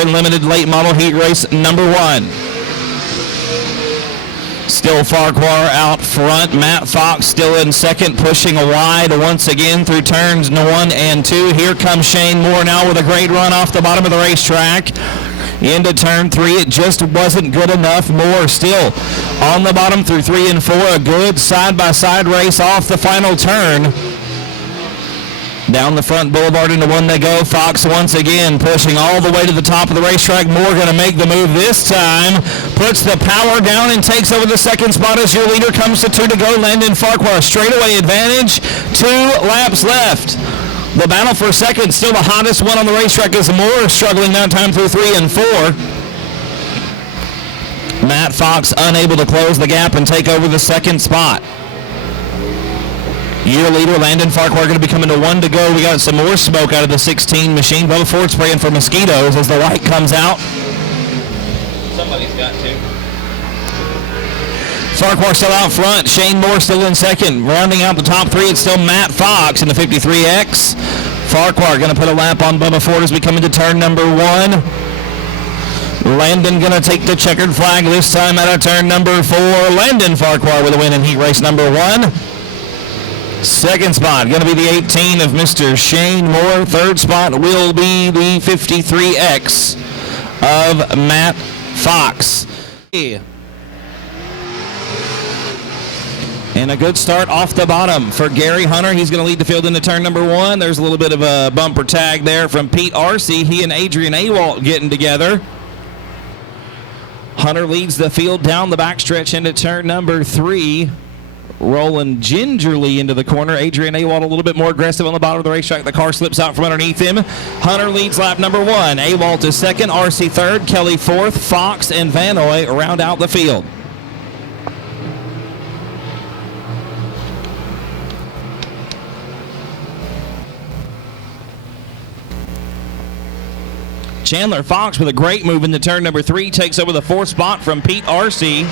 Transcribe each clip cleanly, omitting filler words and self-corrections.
in limited late model heat race number 1. Still Farquhar out front. Matt Fox still in second, pushing wide once again through turns 1 and 2. Here comes Shane Moore now with a great run off the bottom of the racetrack. Into turn 3, it just wasn't good enough. Moore still on the bottom through 3 and 4. A good side-by-side race off the final turn. Down the front boulevard into 1 to go. Fox once again pushing all the way to the top of the racetrack. Moore going to make the move this time. Puts the power down and takes over the second spot as your leader comes to 2 to go. Landon Farquhar, straightaway advantage. 2 laps left. The battle for second, still the hottest one on the racetrack, is Moore struggling that time through 3 and 4. Matt Fox unable to close the gap and take over the second spot. Year leader Landon Farquhar going to be coming to 1 to go. We got some more smoke out of the 16 machine. Bubba Ford spraying for mosquitoes as the light comes out. Somebody's got to. Farquhar still out front. Shane Moore still in second. Rounding out the top 3, it's still Matt Fox in the 53X. Farquhar going to put a lap on Bubba Ford as we come into turn number 1. Landon going to take the checkered flag this time out of turn number 4. Landon Farquhar with a win in heat race number 1. Second spot going to be the 18 of Mr. Shane Moore. Third spot will be the 53X of Matt Fox. And a good start off the bottom for Gary Hunter. He's going to lead the field into turn number 1. There's a little bit of a bumper tag there from Pete Arcee. He and Adrian Awalt getting together. Hunter leads the field down the backstretch into turn number 3. Rolling gingerly into the corner. Adrian Awalt a little bit more aggressive on the bottom of the racetrack. The car slips out from underneath him. Hunter leads lap number 1. Awalt is second. Arcee third. Kelly fourth. Fox and Vanoy round out the field. Chandler Fox with a great move into turn number 3 takes over the 4th spot from Pete Arcee.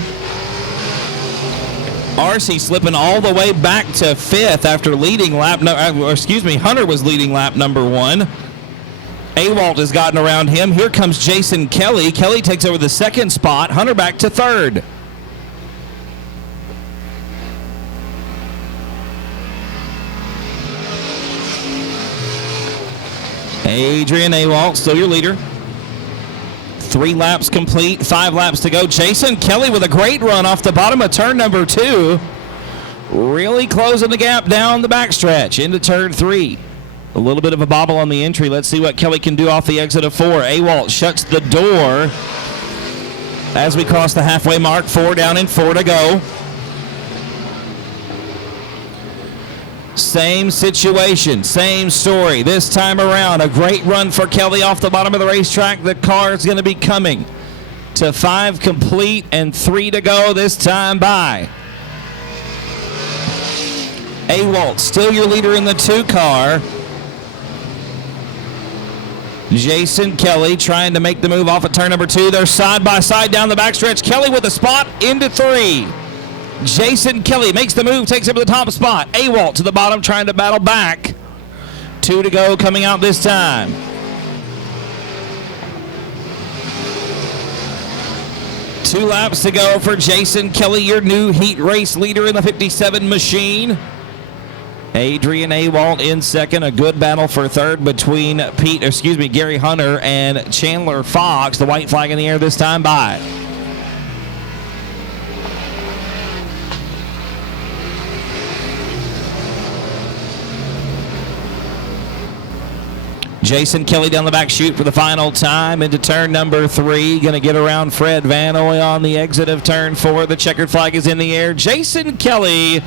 Arcee slipping all the way back to 5th after leading lap, Hunter was leading lap number 1. Awalt has gotten around him. Here comes Jason Kelly. Kelly takes over the 2nd spot. Hunter back to 3rd. Adrian Awalt, still your leader. 3 laps complete, 5 laps to go. Jason Kelly with a great run off the bottom of turn number 2. Really closing the gap down the backstretch into turn 3. A little bit of a bobble on the entry. Let's see what Kelly can do off the exit of 4. Awalt shuts the door as we cross the halfway mark. 4 down and 4 to go. Same situation, same story. This time around, a great run for Kelly off the bottom of the racetrack. The car is going to be coming to 5 complete and 3 to go this time by. Awalt, still your leader in the 2 car. Jason Kelly trying to make the move off of turn number 2. They're side by side down the backstretch. Kelly with a spot into 3. Jason Kelly makes the move, takes over the top spot. Awalt to the bottom, trying to battle back. 2 to go coming out this time. Two laps to go for Jason Kelly, your new heat race leader in the 57 machine. Adrian Awalt in second. A good battle for third between Gary Hunter and Chandler Fox. The white flag in the air this time by. Jason Kelly down the back chute for the final time into turn number 3. Going to get around Fred Vanoy on the exit of turn 4. The checkered flag is in the air. Jason Kelly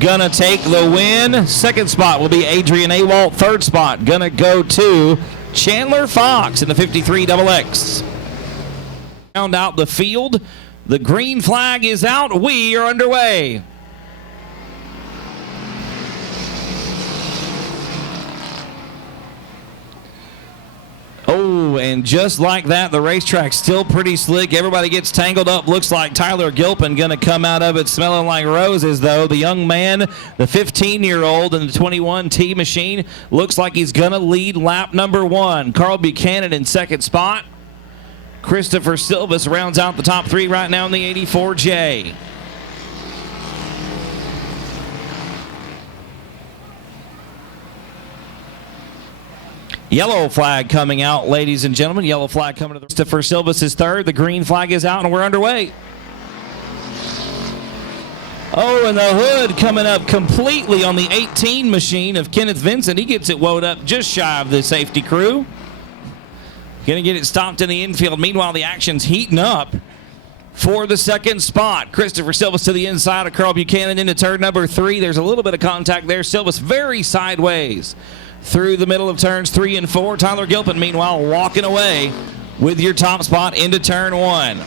going to take the win. Second spot will be Adrian Awalt. Third spot going to go to Chandler Fox in the 53XX. Round out the field. The green flag is out. We are underway. Oh, and just like that, the racetrack's still pretty slick. Everybody gets tangled up. Looks like Tyler Gilpin going to come out of it smelling like roses, though. The young man, the 15-year-old in the 21T machine, looks like he's going to lead lap number 1. Carl Buchanan in second spot. Christopher Silvas rounds out the top 3 right now in the 84J. Yellow flag coming out, ladies and gentlemen. Yellow flag coming to the Christopher Silvas is third. The green flag is out, and we're underway. Oh, and the hood coming up completely on the 18 machine of Kenneth Vincent. He gets it wound up just shy of the safety crew. Going to get it stopped in the infield. Meanwhile, the action's heating up for the second spot. Christopher Silvas to the inside of Carl Buchanan into turn number 3. There's a little bit of contact there. Silvas very sideways through the middle of turns 3 and 4. Tyler Gilpin, meanwhile, walking away with your top spot into turn 1.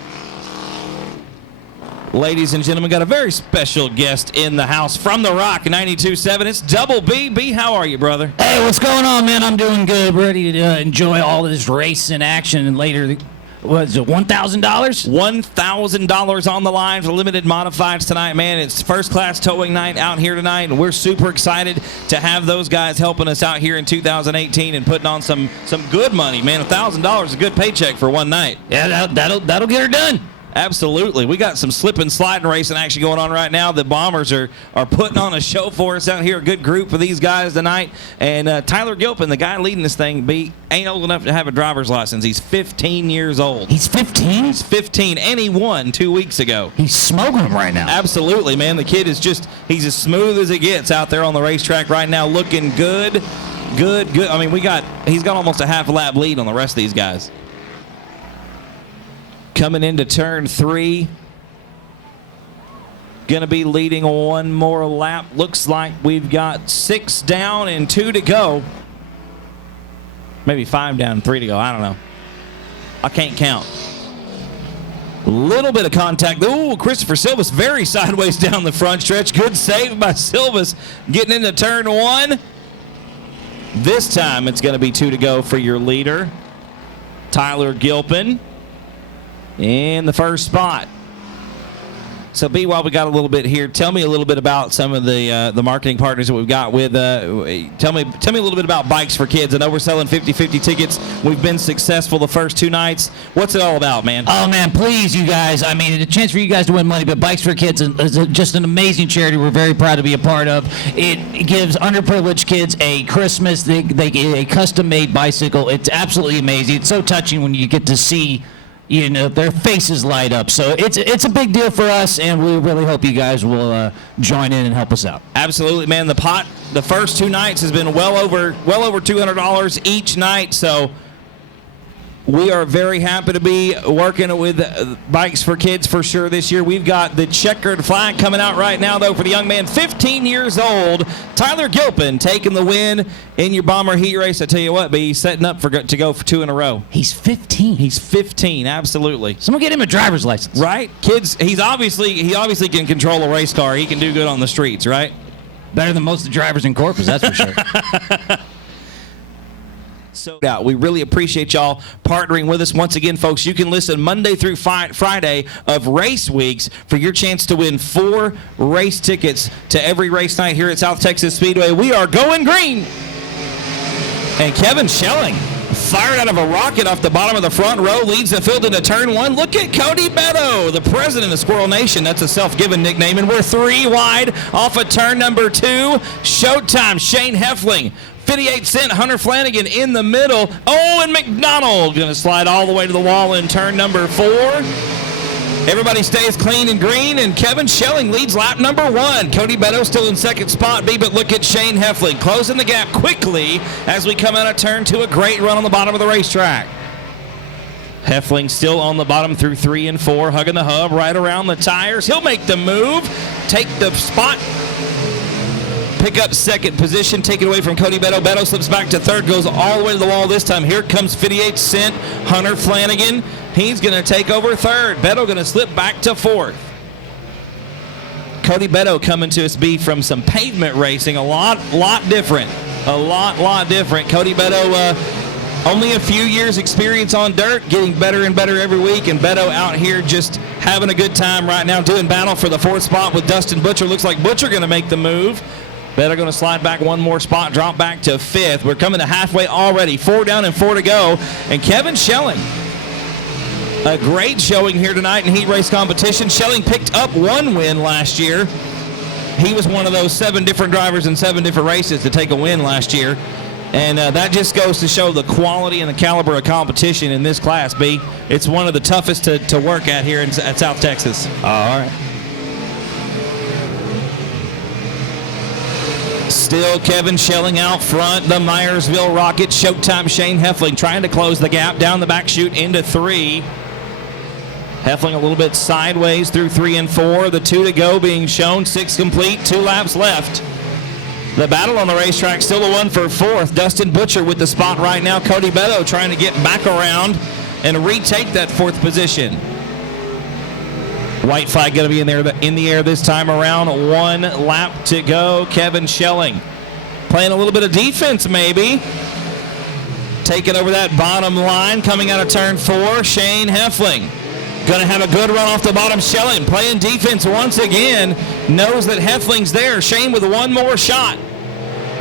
Ladies and gentlemen, got a very special guest in the house from the Rock 92.7. It's Double B. B, how are you, brother? Hey, what's going on, man? I'm doing good. Ready to enjoy all this race in action. And later, was it $1,000? $1,000 on the line for limited modifieds tonight, man. It's first class towing night out here tonight, and we're super excited to have those guys helping us out here in 2018 and putting on some good money, man. $1,000 is a good paycheck for one night. Yeah, that'll get her done. Absolutely. We got some slip and sliding racing action going on right now. The Bombers are putting on a show for us out here. A good group of these guys tonight. And Tyler Gilpin, the guy leading this thing, ain't old enough to have a driver's license. He's 15 years old. He's 15? He's 15, and he won 2 weeks ago. He's smoking them right now. Absolutely, man. The kid is he's as smooth as it gets out there on the racetrack right now, looking good. Good. I mean, he's got almost a half a lap lead on the rest of these guys. Coming into turn 3. Going to be leading one more lap. Looks like we've got 6 down and 2 to go. Maybe 5 down and 3 to go. I don't know. I can't count. Little bit of contact. Ooh, Christopher Silvas very sideways down the front stretch. Good save by Silvas getting into turn 1. This time it's going to be 2 to go for your leader, Tyler Gilpin, in the first spot. So, B, while we got a little bit here, tell me a little bit about some of the marketing partners that we've got with. Tell me a little bit about Bikes for Kids. I know we're selling 50-50 tickets. We've been successful the first 2 nights. What's it all about, man? Oh, man, please, you guys. I mean, it's a chance for you guys to win money, but Bikes for Kids is just an amazing charity we're very proud to be a part of. It gives underprivileged kids a Christmas. They get a custom-made bicycle. It's absolutely amazing. It's so touching when you get to see their faces light up. So it's a big deal for us, and we really hope you guys will join in and help us out. Absolutely, man. The first 2 nights has been well over $200 each night. So we are very happy to be working with Bikes for Kids for sure this year. We've got the checkered flag coming out right now, though, for the young man, 15 years old, Tyler Gilpin, taking the win in your Bomber Heat Race. I tell you what, he's setting up to go for 2 in a row. He's 15. He's 15, absolutely. Someone get him a driver's license. Right? Kids, he obviously can control a race car. He can do good on the streets, right? Better than most of the drivers in Corpus, that's for sure. So we really appreciate y'all partnering with us. Once again, folks, you can listen Monday through Friday of race weeks for your chance to win 4 race tickets to every race night here at South Texas Speedway. We are going green. And Kevin Schelling fired out of a rocket off the bottom of the front row, leads the field into turn 1. Look at Cody Beto, the president of Squirrel Nation. That's a self-given nickname. And we're 3 wide off of turn number 2. Showtime, Shane Heffling. 58-cent Hunter Flanagan in the middle. Owen McDonald going to slide all the way to the wall in turn number 4. Everybody stays clean and green, and Kevin Schelling leads lap number 1. Cody Beto still in second spot, B, but look at Shane Heffling closing the gap quickly as we come out of turn 2. A great run on the bottom of the racetrack. Heffling still on the bottom through 3 and 4, hugging the hub right around the tires. He'll make the move, take the spot, pick up second position, take it away from Cody Beto. Beto slips back to third, goes all the way to the wall this time. Here comes 58-cent Hunter Flanagan. He's going to take over third. Beto going to slip back to fourth. Cody Beto coming to us, B, from some pavement racing. A lot different. A lot different. Cody Beto, only a few years experience on dirt, getting better and better every week. And Beto out here just having a good time right now, doing battle for the 4th spot with Dustin Butcher. Looks like Butcher going to make the move. Beto going to slide back 1 more spot, drop back to 5th. We're coming to halfway already. 4 down and 4 to go. And Kevin Schelling A great showing here tonight in heat race competition. Schelling picked up 1 win last year. He was one of those 7 different drivers in 7 different races to take a win last year. And that just goes to show the quality and the caliber of competition in this class, B. It's one of the toughest to work at here at South Texas. All right. Still Kevin Schelling out front. The Myersville Rockets. Showtime Shane Heffling trying to close the gap down the back chute into 3. Heffling a little bit sideways through 3 and 4. The 2 to go being shown. 6 complete. 2 laps left. The battle on the racetrack still a 1 for 4th. Dustin Butcher with the spot right now. Cody Beto trying to get back around and retake that 4th position. White flag going to be in the air this time around. 1 lap to go. Kevin Schelling playing a little bit of defense maybe. Taking over that bottom line coming out of turn 4. Shane Heffling going to have a good run off the bottom. Schelling playing defense once again. Knows that Heffling's there. Shane with 1 more shot.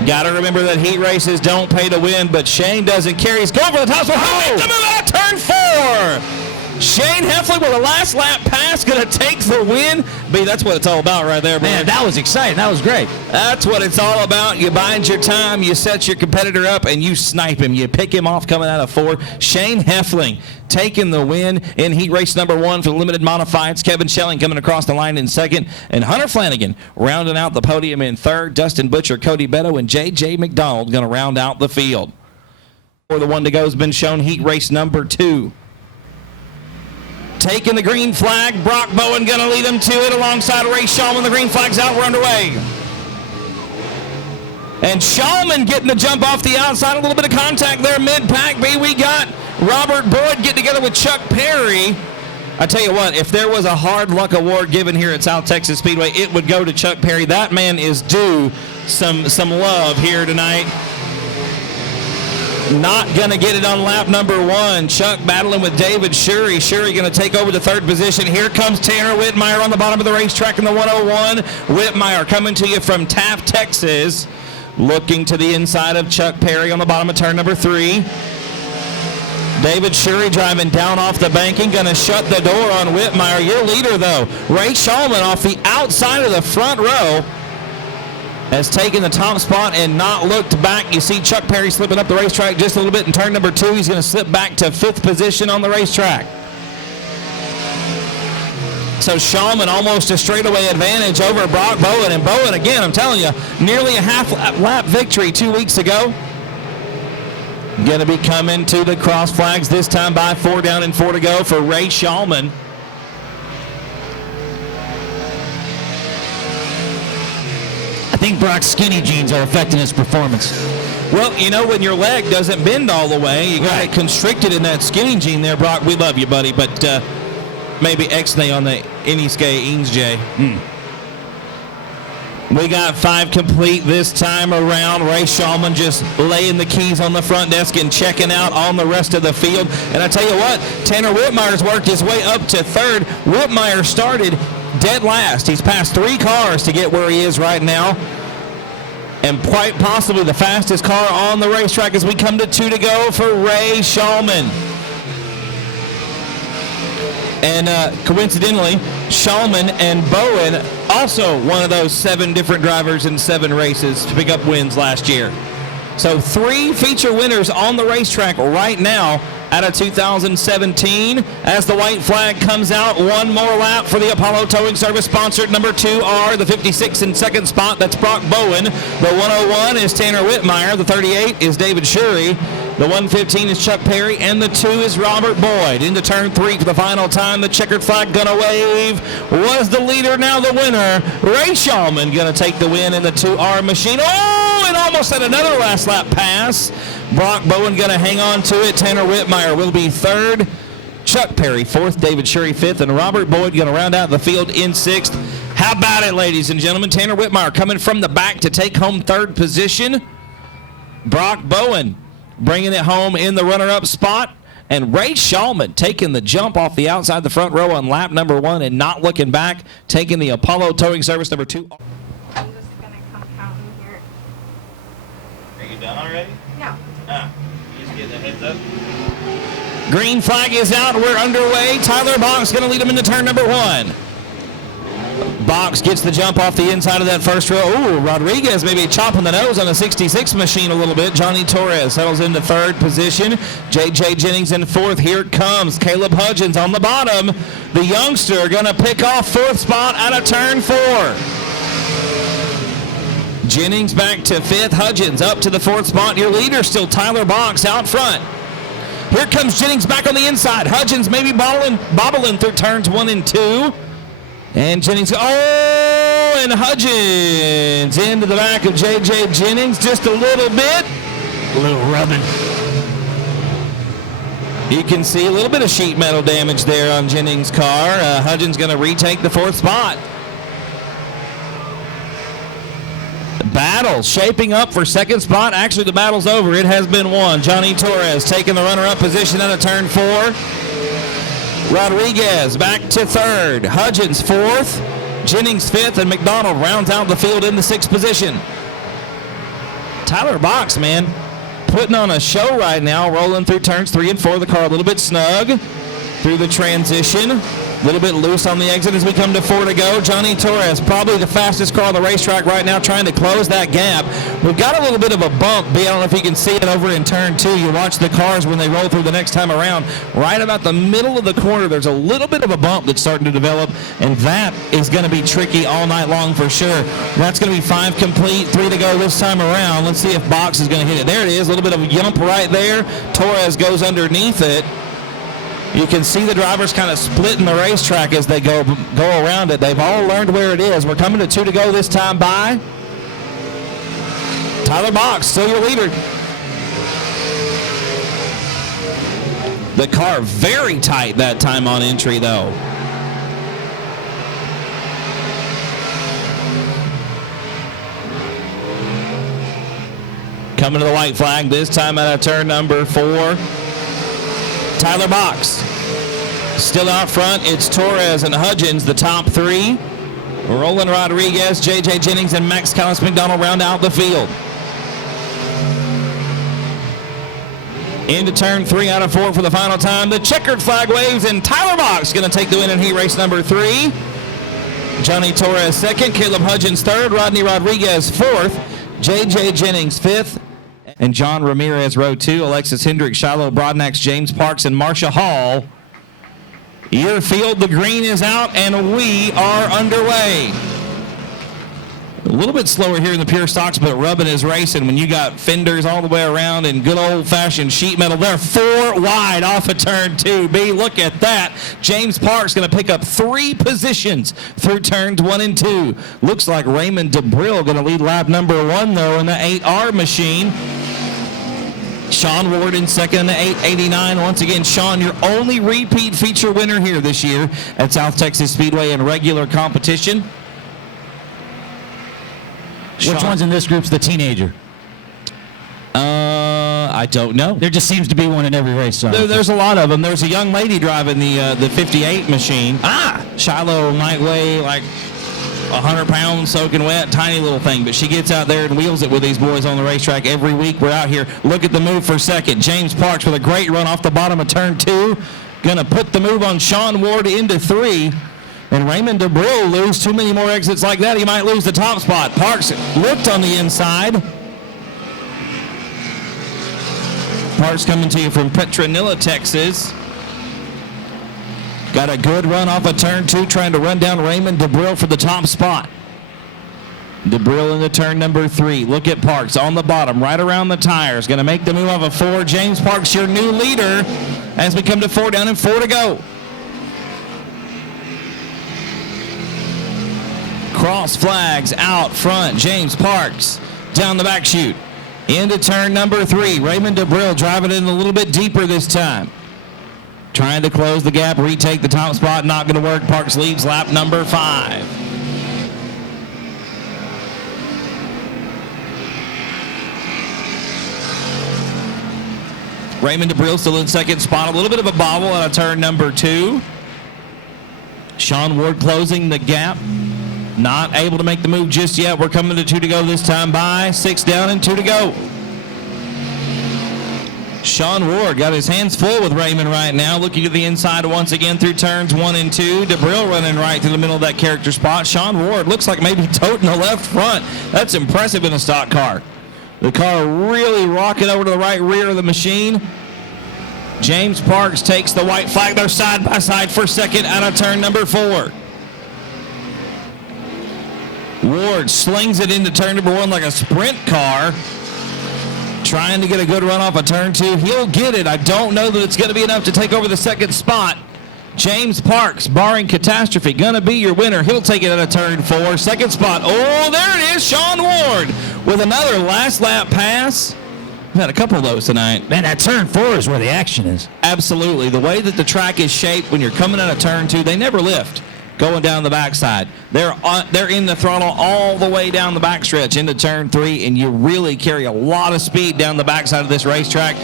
Got to remember that heat races don't pay to win, but Shane doesn't care. He's going for the top spot. Oh! Turn 4. Shane Heffling with a last lap pass going to take the win. B, that's what it's all about right there, man. That was exciting. That was great. That's what it's all about. You bide your time, you set your competitor up, and you snipe him. You pick him off coming out of 4. Shane Heffling taking the win in heat race number 1 for the limited modifieds. Kevin Schelling coming across the line in 2nd, and Hunter Flanagan rounding out the podium in 3rd. Dustin Butcher, Cody Beto, and J.J. McDonald going to round out the field. For the 1 to go has been shown heat race number 2. Taking the green flag, Brock Bowen going to lead him to it alongside Ray Shulman. The green flag's out, we're underway. And Shulman getting the jump off the outside, a little bit of contact there mid-pack. B, we got Robert Boyd getting together with Chuck Perry. I tell you what, if there was a hard luck award given here at South Texas Speedway, it would go to Chuck Perry. That man is due some love here tonight. Not going to get it on lap number 1. Chuck battling with David Shurey. Shurey going to take over the 3rd position. Here comes Tanner Whitmire on the bottom of the racetrack in the 101. Whitmire coming to you from Taft, Texas. Looking to the inside of Chuck Perry on the bottom of turn number 3. David Shurey driving down off the banking. Going to shut the door on Whitmire. Your leader, though, Ray Shulman off the outside of the front row, has taken the top spot and not looked back. You see Chuck Perry slipping up the racetrack just a little bit in turn number 2. He's going to slip back to 5th position on the racetrack. So Shulman almost a straightaway advantage over Brock Bowen. And Bowen, again, I'm telling you, nearly a half lap victory 2 weeks ago. Going to be coming to the cross flags this time by 4 down and 4 to go for Ray Shulman. I think Brock's skinny jeans are affecting his performance. Well, you know, when your leg doesn't bend all the way, you got it constricted in that skinny jean there, Brock. We love you, buddy, but maybe X-nay on the Iniske Eames J. We got 5 complete this time around. Ray Shulman just laying the keys on the front desk and checking out on the rest of the field. And I tell you what, Tanner Whitmire's worked his way up to 3rd. Whitmire started dead last. He's passed 3 cars to get where he is right now. And quite possibly the fastest car on the racetrack as we come to 2 to go for Ray Shulman. And coincidentally, Shulman and Bowen, also one of those 7 different drivers in 7 races to pick up wins last year. So 3 feature winners on the racetrack right now out of 2017. As the white flag comes out, 1 more lap for the Apollo Towing Service sponsored number 2R, the 56 in 2nd spot. That's Brock Bowen. The 101 is Tanner Whitmire. The 38 is David Shurey. The 115 is Chuck Perry, and the 2 is Robert Boyd. Into turn 3 for the final time. The checkered flag gonna wave. Was the leader, now the winner. Ray Shulman gonna take the win in the 2R machine. Oh, and almost had another last lap pass. Brock Bowen gonna hang on to it. Tanner Whitmire will be 3rd. Chuck Perry 4th. David Shurey 5th. And Robert Boyd gonna round out the field in 6th. How about it, ladies and gentlemen? Tanner Whitmire coming from the back to take home 3rd position. Brock Bowen bringing it home in the runner-up spot. And Ray Shulman taking the jump off the outside the front row on lap number 1 and not looking back, taking the Apollo Towing Service number 2. I'm just going to come counting here. Are you done already? No. Ah, you just getting a heads up? Green flag is out. We're underway. Tyler Box going to lead him into turn number 1. Box gets the jump off the inside of that first row. Ooh, Rodriguez maybe chopping the nose on a 66 machine a little bit. Johnny Torres settles into 3rd position. J.J. Jennings in 4th. Here it comes. Caleb Hudgens on the bottom. The youngster going to pick off 4th spot out of turn 4. Jennings back to 5th. Hudgens up to the 4th spot. Your leader still Tyler Box out front. Here comes Jennings back on the inside. Hudgens maybe bobbling through turns 1 and 2. And Jennings, and Hudgens into the back of J.J. Jennings just a little bit. A little rubbing. You can see a little bit of sheet metal damage there on Jennings' car. Hudgens going to retake the 4th spot. The battle shaping up for 2nd spot. Actually, the battle's over. It has been won. Johnny Torres taking the runner-up position out of turn 4. Rodriguez back to 3rd. Hudgens 4th. Jennings 5th. And McDonald rounds out the field in the 6th position. Tyler Box, man, putting on a show right now, rolling through turns 3 and 4. The car a little bit snug through the transition. A little bit loose on the exit as we come to 4 to go. Johnny Torres, probably the fastest car on the racetrack right now, trying to close that gap. We've got a little bit of a bump, B. I don't know if you can see it over in turn 2. You watch the cars when they roll through the next time around. Right about the middle of the corner, there's a little bit of a bump that's starting to develop, and that is going to be tricky all night long for sure. That's going to be 5 complete, 3 to go this time around. Let's see if Box is going to hit it. There it is, a little bit of a yump right there. Torres goes underneath it. You can see the drivers kind of splitting the racetrack as they go around it. They've all learned where it is. We're coming to 2 to go this time by. Tyler Box, still your leader. The car very tight that time on entry, though. Coming to the white flag, this time out of turn number 4. Tyler Box still out front. It's Torres and Hudgens, the top 3. Roland Rodriguez, J.J. Jennings, and Max Callis McDonald round out the field. Into turn 3 out of 4 for the final time. The checkered flag waves, and Tyler Box going to take the win in heat race number 3. Johnny Torres 2nd, Caleb Hudgens 3rd, Rodney Rodriguez 4th, J.J. Jennings 5th, and John Ramirez, row 2, Alexis Hendricks, Shiloh Broadnax, James Parks, and Marcia Hall. Your field, the green is out, and we are underway. A little bit slower here in the pure stocks, but rubbing is racing when you got fenders all the way around and good old-fashioned sheet metal. They're 4 wide off of turn 2. B, look at that. James Parks going to pick up 3 positions through turns 1 and 2. Looks like Raymond DeBrill going to lead lap number 1, though, in the 8R machine. Sean Ward in 2nd in the 889. Once again, Sean, your only repeat feature winner here this year at South Texas Speedway in regular competition. Which one's in this group's the teenager? I don't know. There just seems to be one in every race. There's a lot of them. There's a young lady driving the 58 machine. Shiloh might weigh like 100 pounds soaking wet, tiny little thing, but she gets out there and wheels it with these boys on the racetrack every week. We're out here. Look at the move for 2nd. James Parks with a great run off the bottom of turn 2. Going to put the move on Sean Ward into 3. And Raymond DeBrill lose too many more exits like that. He might lose the top spot. Parks looked on the inside. Parks coming to you from Petronilla, Texas. Got a good run off of turn 2, trying to run down Raymond DeBrill for the top spot. DeBrill into turn number 3. Look at Parks on the bottom, right around the tires. Going to make the move off of 4. James Parks, your new leader, as we come to 4 down and 4 to go. Cross flags out front. James Parks down the back chute. Into turn number 3. Raymond DeBrill driving it in a little bit deeper this time. Trying to close the gap, retake the top spot, not going to work. Parks leaves lap number 5. Raymond DeBrill still in 2nd spot. A little bit of a bobble out of turn number 2. Sean Ward closing the gap. Not able to make the move just yet. We're coming to 2 to go this time by. 6 down and 2 to go. Sean Ward got his hands full with Raymond right now. Looking to the inside once again through turns 1 and 2. DeBrill running right to the middle of that character spot. Sean Ward looks like maybe toting the left front. That's impressive in a stock car. The car really rocking over to the right rear of the machine. James Parks takes the white flag. They're side by side for second out of turn number 4. Ward slings it into turn number 1 like a sprint car. Trying to get a good run off of turn 2. He'll get it. I don't know that it's going to be enough to take over the second spot. James Parks, barring catastrophe, going to be your winner. He'll take it out of turn 4. Second spot. Oh, there it is. Sean Ward with another last lap pass. We've had a couple of those tonight. Man, that turn 4 is where the action is. Absolutely. The way that the track is shaped when you're coming out of turn 2, they never lift. Going down the backside. They're in the throttle all the way down the backstretch into turn 3, and you really carry a lot of speed down the backside of this racetrack.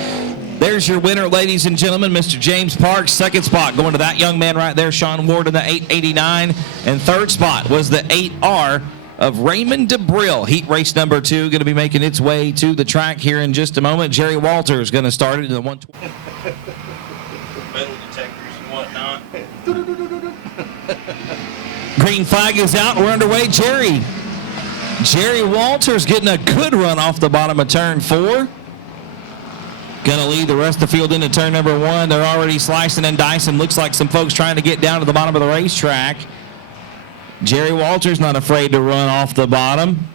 There's your winner, ladies and gentlemen, Mr. James Parks. Second spot going to that young man right there, Sean Ward in the 889. And third spot was the 8R of Raymond DeBrill. Heat race number 2 going to be making its way to the track here in just a moment. Jerry Walters going to start it in the 120. Metal detectors and whatnot. Green flag is out. We're underway. Jerry Walters getting a good run off the bottom of turn 4. Going to lead the rest of the field into turn number 1. They're already slicing and dicing. Looks like some folks trying to get down to the bottom of the racetrack. Jerry Walters not afraid to run off the bottom.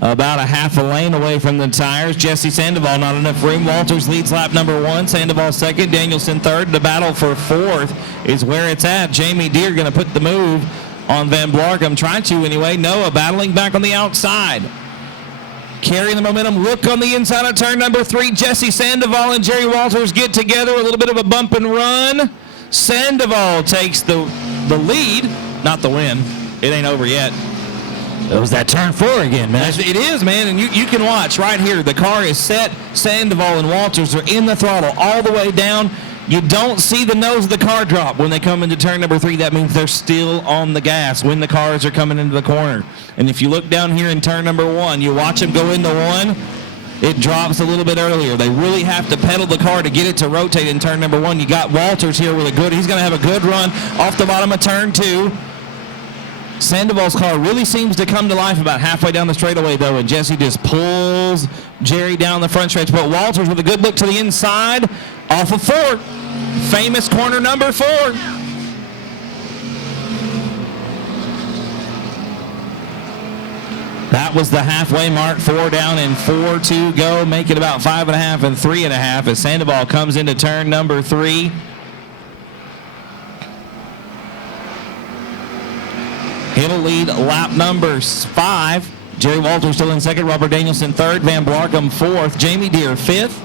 About a half a lane away from the tires. Jesse Sandoval, not enough room. Walters leads lap number 1. Sandoval second. Danielson third. The battle for 4th is where it's at. Jamie Deere going to put the move on Van Blarkham. Trying to anyway. Noah battling back on the outside. Carrying the momentum. Look on the inside of turn number 3. Jesse Sandoval and Jerry Walters get together. A little bit of a bump and run. Sandoval takes the lead. Not the win. It ain't over yet. It was that turn 4 again, man. It is, man, and you can watch right here. The car is set. Sandoval and Walters are in the throttle all the way down. You don't see the nose of the car drop when they come into turn number 3. That means they're still on the gas when the cars are coming into the corner. And if you look down here in turn number 1, you watch them go into 1, it drops a little bit earlier. They really have to pedal the car to get it to rotate in turn number 1. You got Walters here with he's going to have a good run off the bottom of turn 2. Sandoval's car really seems to come to life about halfway down the straightaway, though, and Jesse just pulls Jerry down the front stretch. But Walters with a good look to the inside off of 4. Famous corner number 4. That was the halfway mark. 4 down and 4 to go. Make it about 5.5 and 3.5 as Sandoval comes into turn number 3. He'll lead lap number 5. Jerry Walters still in second. Robert Danielson third. Van Blarkham 4th. Jamie Deere 5th.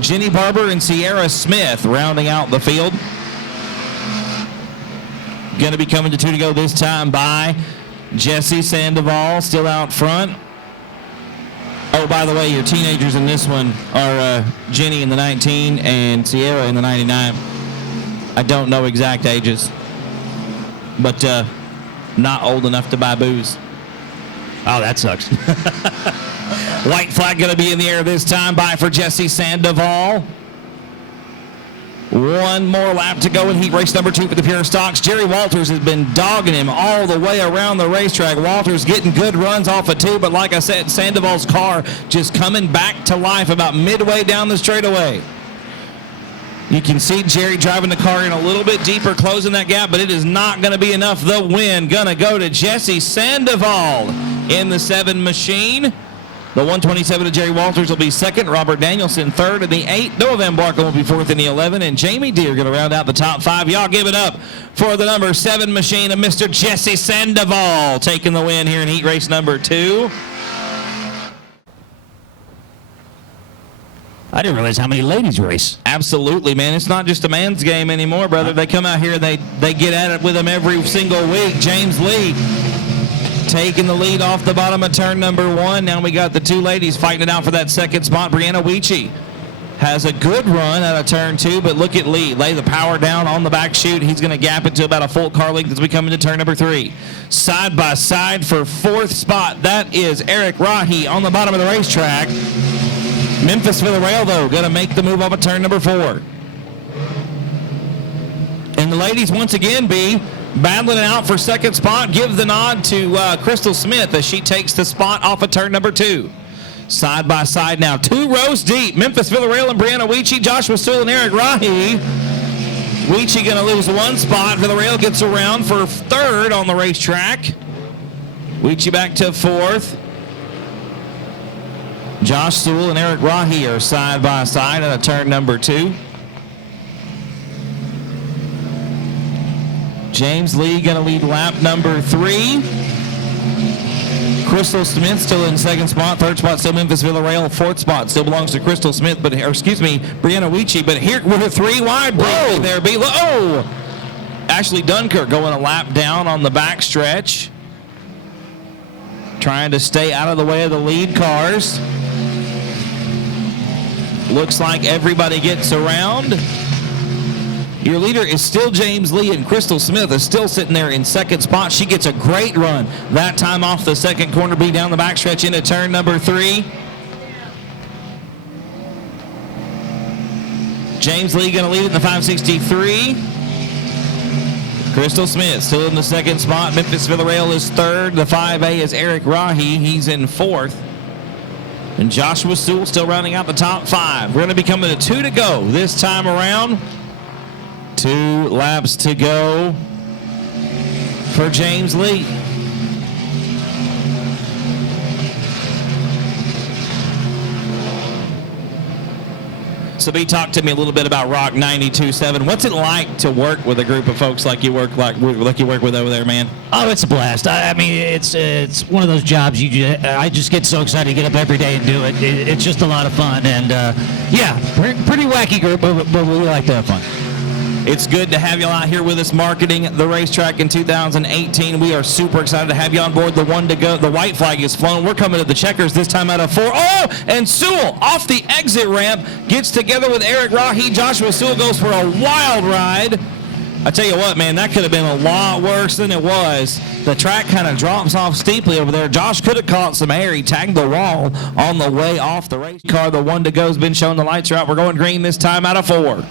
Jenny Barber and Sierra Smith rounding out the field. Going to be coming to 2 to go this time by Jesse Sandoval still out front. Oh, by the way, your teenagers in this one are Jenny in the 19 and Sierra in the 99. I don't know exact ages, but not old enough to buy booze. Oh, that sucks. White flag going to be in the air this time for Jesse Sandoval. One more lap to go in heat race number 2 for the Pure Stocks. Jerry Walters has been dogging him all the way around the racetrack. Walters getting good runs off of 2, but like I said, Sandoval's car just coming back to life about midway down the straightaway. You can see Jerry driving the car in a little bit deeper, closing that gap, but it is not going to be enough. The win going to go to Jesse Sandoval in the 7 machine. The 127 of Jerry Walters will be second. Robert Danielson third in the 8. Noah Van Blarkham will be fourth in the 11. And Jamie Deere going to round out the top 5. Y'all give it up for the number 7 machine of Mr. Jesse Sandoval taking the win here in heat race number 2. I didn't realize how many ladies race. Absolutely, man. It's not just a man's game anymore, brother. They come out here, they get at it with them every single week. James Lee taking the lead off the bottom of turn number 1. Now we got the 2 ladies fighting it out for that second spot. Brianna Weechie has a good run out of turn 2, but look at Lee. Lay the power down on the back chute. He's going to gap it to about a full car length as we come into turn number 3. Side by side for 4th spot. That is Eric Rahi on the bottom of the racetrack. Memphis for the rail, though, going to make the move off of turn number 4. And the ladies, once again, be battling it out for second spot. Give the nod to Crystal Smith as she takes the spot off of turn number 2. Side by side now, 2 rows deep. Memphis Villarreal and Brianna Weechie, Joshua Sewell and Eric Rahi. Weechie going to lose 1 spot. Villarreal gets around for 3rd on the racetrack. Weechie back to 4th. Josh Sewell and Eric Rahi are side by side at turn number 2. James Lee going to lead lap number 3. Crystal Smith still in 2nd spot. 3rd spot still Memphis Villarreal. 4th spot still belongs to Crystal Smith, Brianna Weechie. But here with a 3 wide. Whoa! There be. Oh! Ashley Dunkirk going a lap down on the back stretch. Trying to stay out of the way of the lead cars. Looks like everybody gets around. Your leader is still James Lee, and Crystal Smith is still sitting there in 2nd spot. She gets a great run. That time off the 2nd corner, be down the backstretch into turn number 3. James Lee going to lead it in the 563. Crystal Smith still in the 2nd spot. Memphis Villarreal is 3rd. The 5A is Eric Rahi. He's in 4th. And Joshua Sewell still rounding out the top 5. We're going to be coming to 2 to go this time around. 2 laps to go for James Lee. So B, talk to me a little bit about Rock 92.7. What's it like to work with a group of folks like you work with over there, man? Oh, it's a blast. I mean, it's one of those jobs I just get so excited to get up every day and do it. It's just a lot of fun, and yeah, pretty wacky group, but we like to have fun. It's good to have you out here with us marketing the racetrack in 2018. We are super excited to have you on board. The 1 to go. The white flag is flown. We're coming to the checkers this time out of 4. Oh, and Sewell off the exit ramp gets together with Eric Rahi. Joshua Sewell goes for a wild ride. I tell you what, man, that could have been a lot worse than it was. The track kind of drops off steeply over there. Josh could have caught some air. He tagged the wall on the way off the race car. The 1 to go has been shown. The lights are out. We're going green this time out of 4.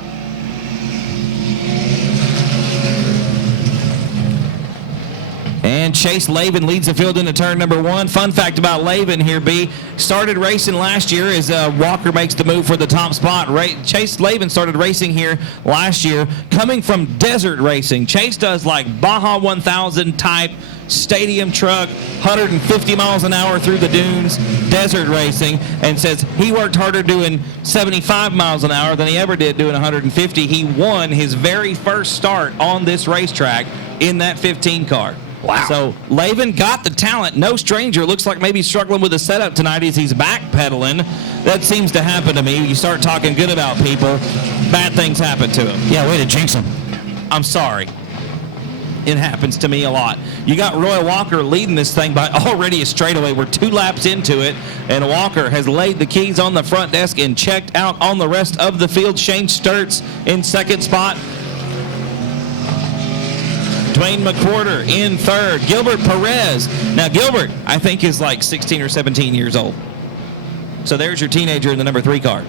And Chase Lavin leads the field into turn number 1. Fun fact about Lavin here, B. Started racing last year as Walker makes the move for the top spot. Chase Lavin started racing here last year, coming from desert racing. Chase does like Baja 1000 type stadium truck, 150 miles an hour through the dunes, desert racing, and says he worked harder doing 75 miles an hour than he ever did doing 150. He won his very first start on this racetrack in that 15 car. Wow. So Lavin got the talent. No stranger. Looks like maybe struggling with the setup tonight as he's backpedaling. That seems to happen to me. You start talking good about people, bad things happen to him. Yeah, way to jinx him. I'm sorry. It happens to me a lot. You got Roy Walker leading this thing by already a straightaway. We're 2 laps into it, and Walker has laid the keys on the front desk and checked out on the rest of the field. Shane Sturtz in 2nd spot. Dwayne McWhorter in 3rd. Gilbert Perez. Now, Gilbert, I think, is like 16 or 17 years old. So there's your teenager in the number 3 car.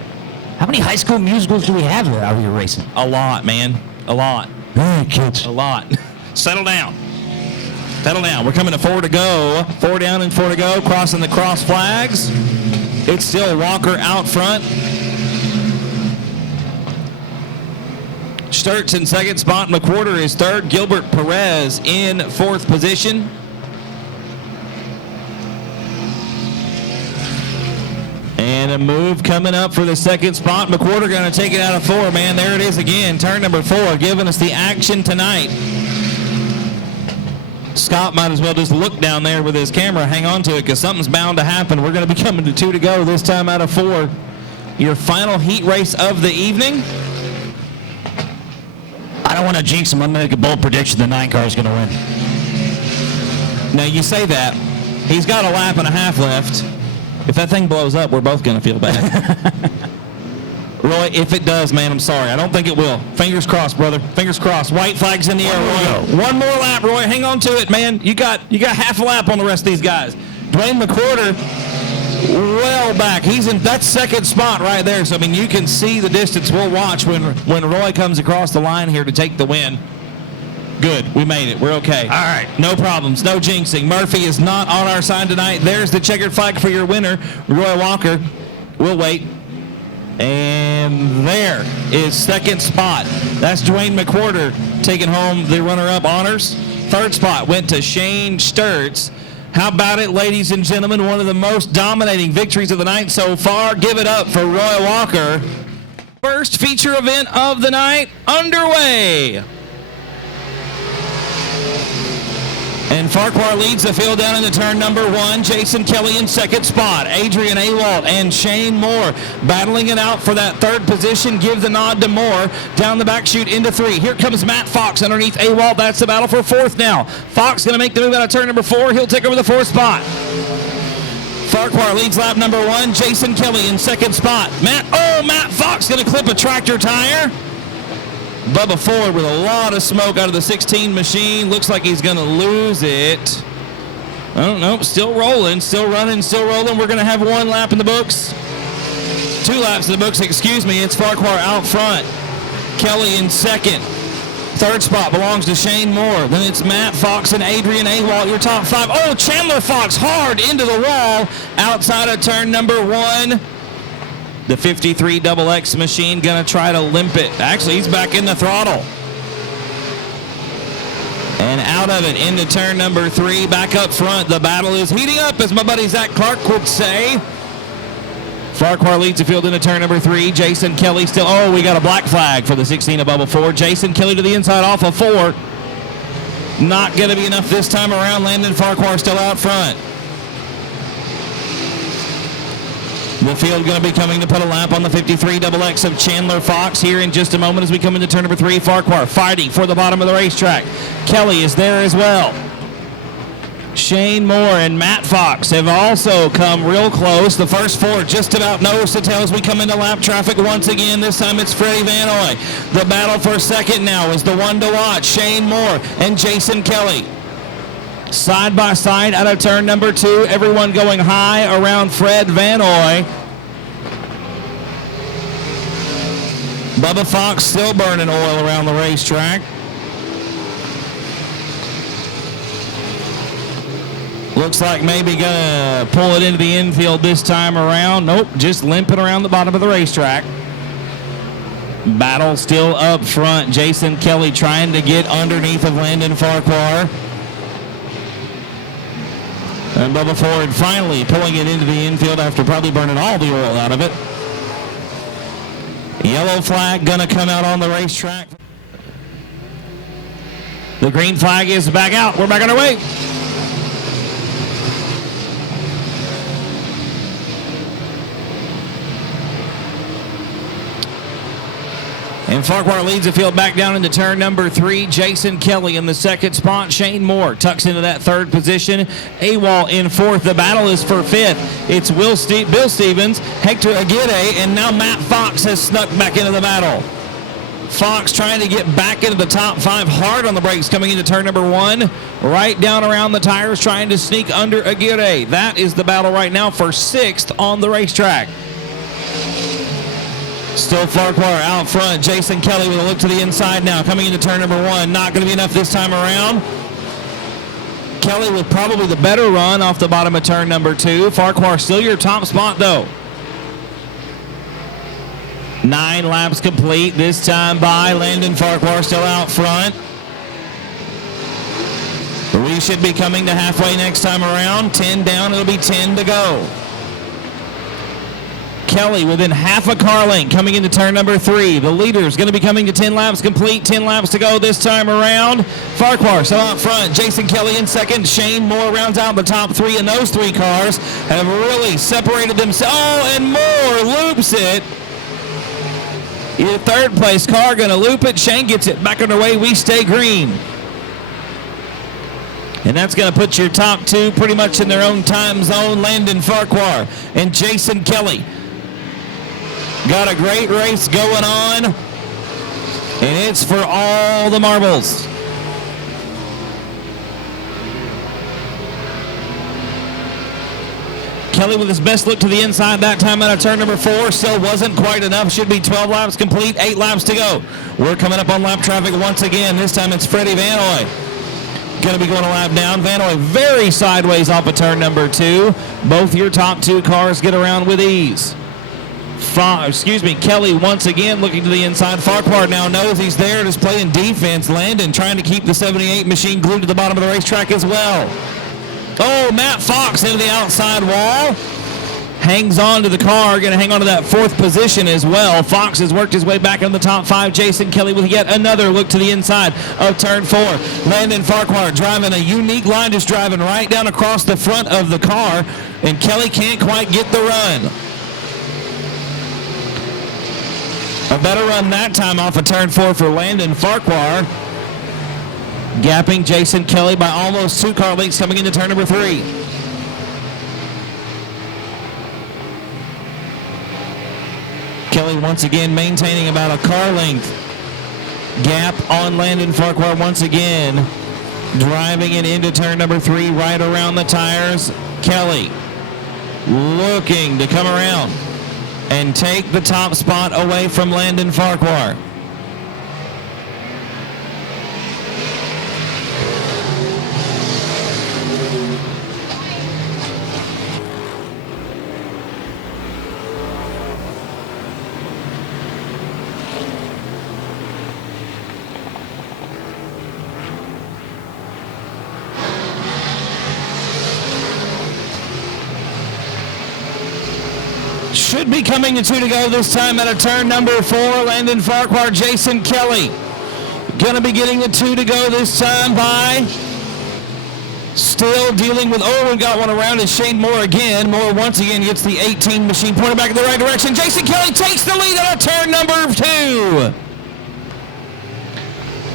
How many high school musicals do we have out here racing? A lot, man. A lot. Hey, kids. A lot. Settle down. Settle down. We're coming to 4 to go. 4 down and 4 to go. Crossing the cross flags. It's still Walker out front. Sturtz in 2nd spot. McWhorter is 3rd. Gilbert Perez in 4th position. And a move coming up for the 2nd spot. McWhorter going to take it out of 4, man. There it is again. Turn number 4, giving us the action tonight. Scott might as well just look down there with his camera. Hang on to it because something's bound to happen. We're going to be coming to 2 to go this time out of 4. Your final heat race of the evening. I don't want to jinx him. I'm going to make a bold prediction the 9 car is going to win. Now, you say that. He's got a lap and a half left. If that thing blows up, we're both going to feel bad. Roy, if it does, man, I'm sorry. I don't think it will. Fingers crossed, brother. Fingers crossed. White flag's in the air, Roy. One more lap, Roy. Hang on to it, man. You got half a lap on the rest of these guys. Dwayne McWhorter well back. He's in that second spot right there. So, I mean, you can see the distance. We'll watch when Roy comes across the line here to take the win. Good. We made it. We're okay. All right. No problems. No jinxing. Murphy is not on our side tonight. There's the checkered flag for your winner, Roy Walker. We'll wait. And there is second spot. That's Dwayne McWhorter taking home the runner-up honors. Third spot went to Shane Sturts. How about it, ladies and gentlemen? One of the most dominating victories of the night so far. Give it up for Roy Walker. First feature event of the night underway. And Farquhar leads the field down into turn number 1. Jason Kelly in second spot. Adrian Awalt and Shane Moore battling it out for that third position. Give the nod to Moore. Down the back chute into 3. Here comes Matt Fox underneath Awalt. That's the battle for fourth now. Fox going to make the move out of turn number 4. He'll take over the fourth spot. Farquhar leads lap number 1. Jason Kelly in second spot. Matt Fox going to clip a tractor tire. Bubba Ford with a lot of smoke out of the 16 machine. Looks like he's going to lose it. I don't know. Still rolling, still running, still rolling. We're going to have 1 lap in the books. 2 laps in the books, excuse me. It's Farquhar out front. Kelly in second. Third spot belongs to Shane Moore. Then it's Matt Fox and Adrian Awalt, your top 5. Oh, Chandler Fox hard into the wall outside of turn number 1. The 53 XX machine going to try to limp it. Actually, he's back in the throttle. And out of it into turn number 3. Back up front. The battle is heating up, as my buddy Zach Clark would say. Farquhar leads the field into turn number 3. Jason Kelly still. Oh, we got a black flag for the 16 of Bubba Ford. Jason Kelly to the inside off of 4. Not going to be enough this time around. Landon Farquhar still out front. The field going to be coming to put a lap on the 53 XX of Chandler Fox here in just a moment as we come into turn number 3. Farquhar fighting for the bottom of the racetrack. Kelly is there as well. Shane Moore and Matt Fox have also come real close. The first 4 just about nose to tail as we come into lap traffic once again. This time it's Freddie Van Oy. The battle for second now is the one to watch. Shane Moore and Jason Kelly. Side by side out of turn number 2. Everyone going high around Fred Van Oy. Bubba Fox still burning oil around the racetrack. Looks like maybe gonna pull it into the infield this time around. Nope, just limping around the bottom of the racetrack. Battle still up front. Jason Kelly trying to get underneath of Landon Farquhar. And Bubba Ford finally pulling it into the infield after probably burning all the oil out of it. Yellow flag going to come out on the racetrack. The green flag is back out. We're back on our way. And Farquhar leads the field back down into turn number 3. Jason Kelly in the second spot. Shane Moore tucks into that third position. Awalt in fourth. The battle is for fifth. It's Bill Stevens, Hector Aguirre, and now Matt Fox has snuck back into the battle. Fox trying to get back into the top 5. Hard on the brakes coming into turn number 1. Right down around the tires trying to sneak under Aguirre. That is the battle right now for 6th on the racetrack. Still Farquhar out front. Jason Kelly with a look to the inside now. Coming into turn number 1. Not going to be enough this time around. Kelly with probably the better run off the bottom of turn number 2. Farquhar still your top spot though. 9 laps complete. This time by Landon Farquhar still out front. We should be coming to halfway next time around. 10 down. It'll be 10 to go. Kelly within half a car length coming into turn number 3. The leader is going to be coming to 10 laps complete. 10 laps to go this time around. Farquhar still out front. Jason Kelly in second. Shane Moore rounds out the top 3, and those 3 cars have really separated themselves. Oh, and Moore loops it. Your third place car going to loop it. Shane gets it back underway. We stay green. And that's going to put your top 2 pretty much in their own time zone. Landon Farquhar and Jason Kelly. Got a great race going on, and it's for all the marbles. Kelly with his best look to the inside that time out of turn number 4. Still wasn't quite enough. Should be 12 laps complete, 8 laps to go. We're coming up on lap traffic once again. This time it's Freddie Vanoy. Going to be going a lap down. Vanoy very sideways off of turn number 2. Both your top 2 cars get around with ease. Kelly once again looking to the inside. Farquhar now knows he's there, just playing defense. Landon trying to keep the 78 machine glued to the bottom of the racetrack as well. Oh, Matt Fox into the outside wall. Hangs on to the car, going to hang on to that 4th position as well. Fox has worked his way back in the top 5. Jason Kelly with yet another look to the inside of turn 4. Landon Farquhar driving a unique line, just driving right down across the front of the car, and Kelly can't quite get the run. A better run that time off of turn 4 for Landon Farquhar. Gapping Jason Kelly by almost 2 car lengths coming into turn number 3. Kelly once again maintaining about a car length gap on Landon Farquhar once again. Driving it into turn number 3 right around the tires. Kelly looking to come around and take the top spot away from Landon Farquhar. Should be coming to 2 to go this time out of turn number 4. Landon Farquhar, Jason Kelly. Gonna be getting the 2 to go this time by still dealing with, we got one around is Shane Moore again. Moore once again gets the 18 machine pointed back in the right direction. Jason Kelly takes the lead out of turn number 2.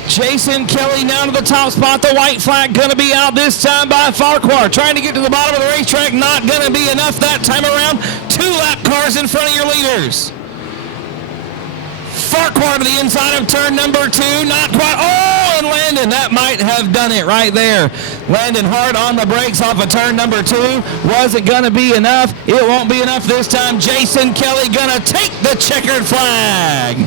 Jason Kelly now to the top spot. The white flag going to be out this time by Farquhar. Trying to get to the bottom of the racetrack. Not going to be enough that time around. 2 lap cars in front of your leaders. Farquhar to the inside of turn number 2. Not quite. Oh, and Landon. That might have done it right there. Landon hard on the brakes off of turn number 2. Was it going to be enough? It won't be enough this time. Jason Kelly going to take the checkered flag.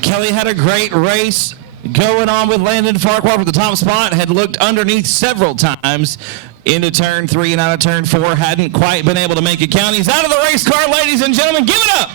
Kelly had a great race going on with Landon Farquhar for the top spot. Had looked underneath several times into turn 3 and out of turn 4. Hadn't quite been able to make it count. He's out of the race car, ladies and gentlemen. Give it up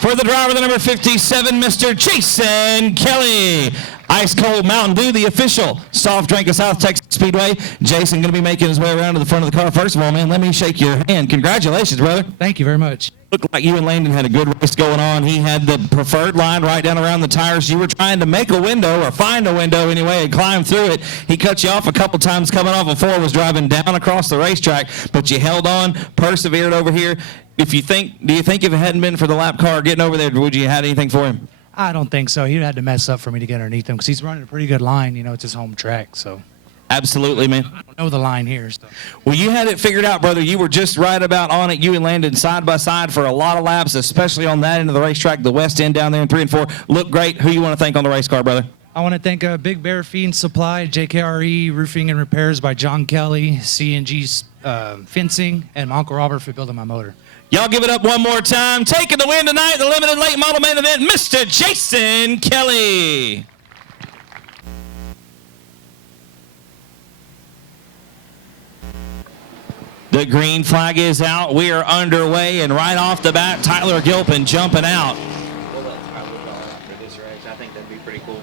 for the driver, the number 57, Mr. Jason Kelly. Ice Cold Mountain Dew, the official soft drink of South Texas Speedway. Jason going to be making his way around to the front of the car. First of all, man, let me shake your hand. Congratulations, brother. Thank you very much. Looked like you and Landon had a good race going on. He had the preferred line right down around the tires. You were trying to make a window, or find a window anyway, and climb through it. He cut you off a couple times coming off of 4, was driving down across the racetrack, but you held on, persevered over here. Do you think if it hadn't been for the lap car getting over there, would you have had anything for him? I don't think so. He had to mess up for me to get underneath him because he's running a pretty good line. You know, it's his home track, so. Absolutely, man. I don't know the line here. So. Well, you had it figured out, brother. You were just right about on it. You and Landon side by side for a lot of laps, especially on that end of the racetrack, the west end down there in 3 and 4. Looked great. Who you want to thank on the race car, brother? I want to thank Big Bear Feed and Supply, JKRE Roofing and Repairs by John Kelly, CNG's Fencing, and my Uncle Robert for building my motor. Y'all give it up one more time. Taking the win tonight, the limited late model main event, Mr. Jason Kelly. The green flag is out. We are underway, and right off the bat, Tyler Gilpin jumping out. We'll let Tyler go for this race. I think that'd be pretty cool.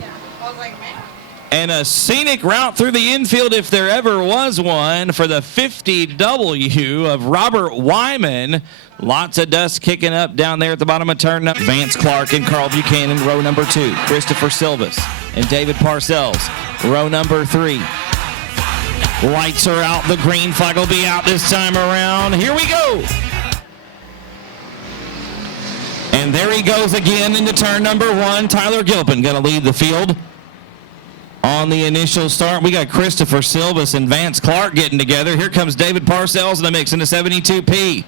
Yeah, I was like, man. And a scenic route through the infield, if there ever was one, for the 50W of Robert Wyman. Lots of dust kicking up down there at the bottom of turn. Vance Clark and Carl Buchanan, row number 2. Christopher Silvas and David Parcells, row number 3. Lights are out. The green flag will be out this time around. Here we go. And there he goes again into turn number 1. Tyler Gilpin going to lead the field. On the initial start, we got Christopher Silvas and Vance Clark getting together. Here comes David Parcells in the mix into 72P.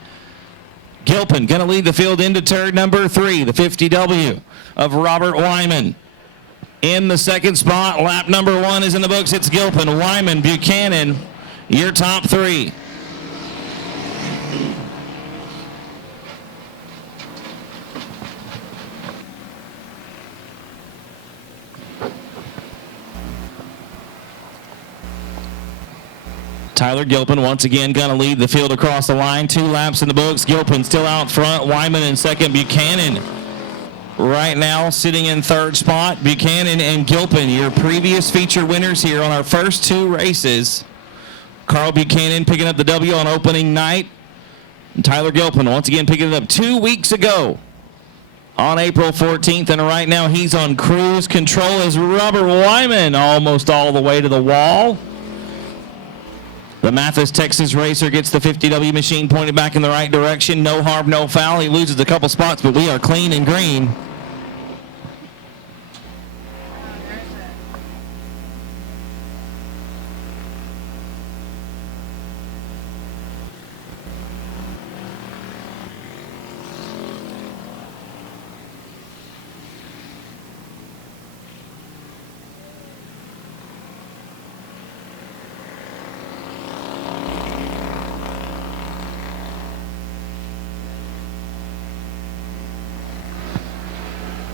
Gilpin going to lead the field into turn number 3, the 50W of Robert Wyman. In the second spot, lap number 1 is in the books. It's Gilpin, Wyman, Buchanan, your top 3. Tyler Gilpin once again going to lead the field across the line. 2 laps in the books. Gilpin still out front. Wyman in second. Buchanan right now sitting in third spot. Buchanan and Gilpin, your previous feature winners here on our first 2 races. Carl Buchanan picking up the W on opening night. And Tyler Gilpin once again picking it up 2 weeks ago on April 14th. And right now he's on cruise control as Robert Wyman almost all the way to the wall. The Mathis Texas racer gets the 50W machine pointed back in the right direction. No harm, no foul. He loses a couple spots, but we are clean and green.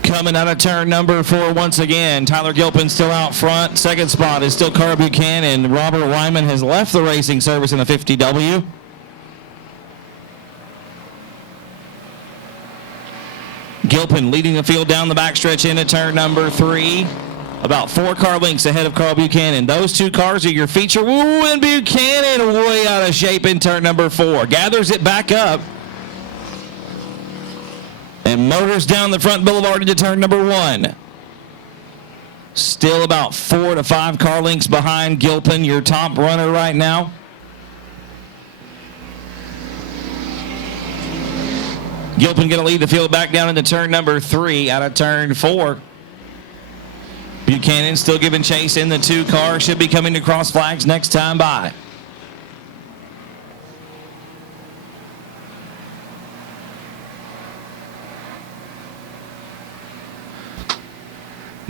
Coming out of turn number 4 once again. Tyler Gilpin still out front. Second spot is still Carl Buchanan. Robert Wyman has left the racing service in the 50W. Gilpin leading the field down the backstretch into turn number 3. About 4 car lengths ahead of Carl Buchanan. Those 2 cars are your feature. Ooh, and Buchanan way out of shape in turn number 4. Gathers it back up. And motors down the front boulevard into turn number 1. Still about 4 to 5 car lengths behind Gilpin, your top runner right now. Gilpin going to lead the field back down into turn number 3 out of turn 4. Buchanan still giving chase in the 2 car. Should be coming to cross flags next time by.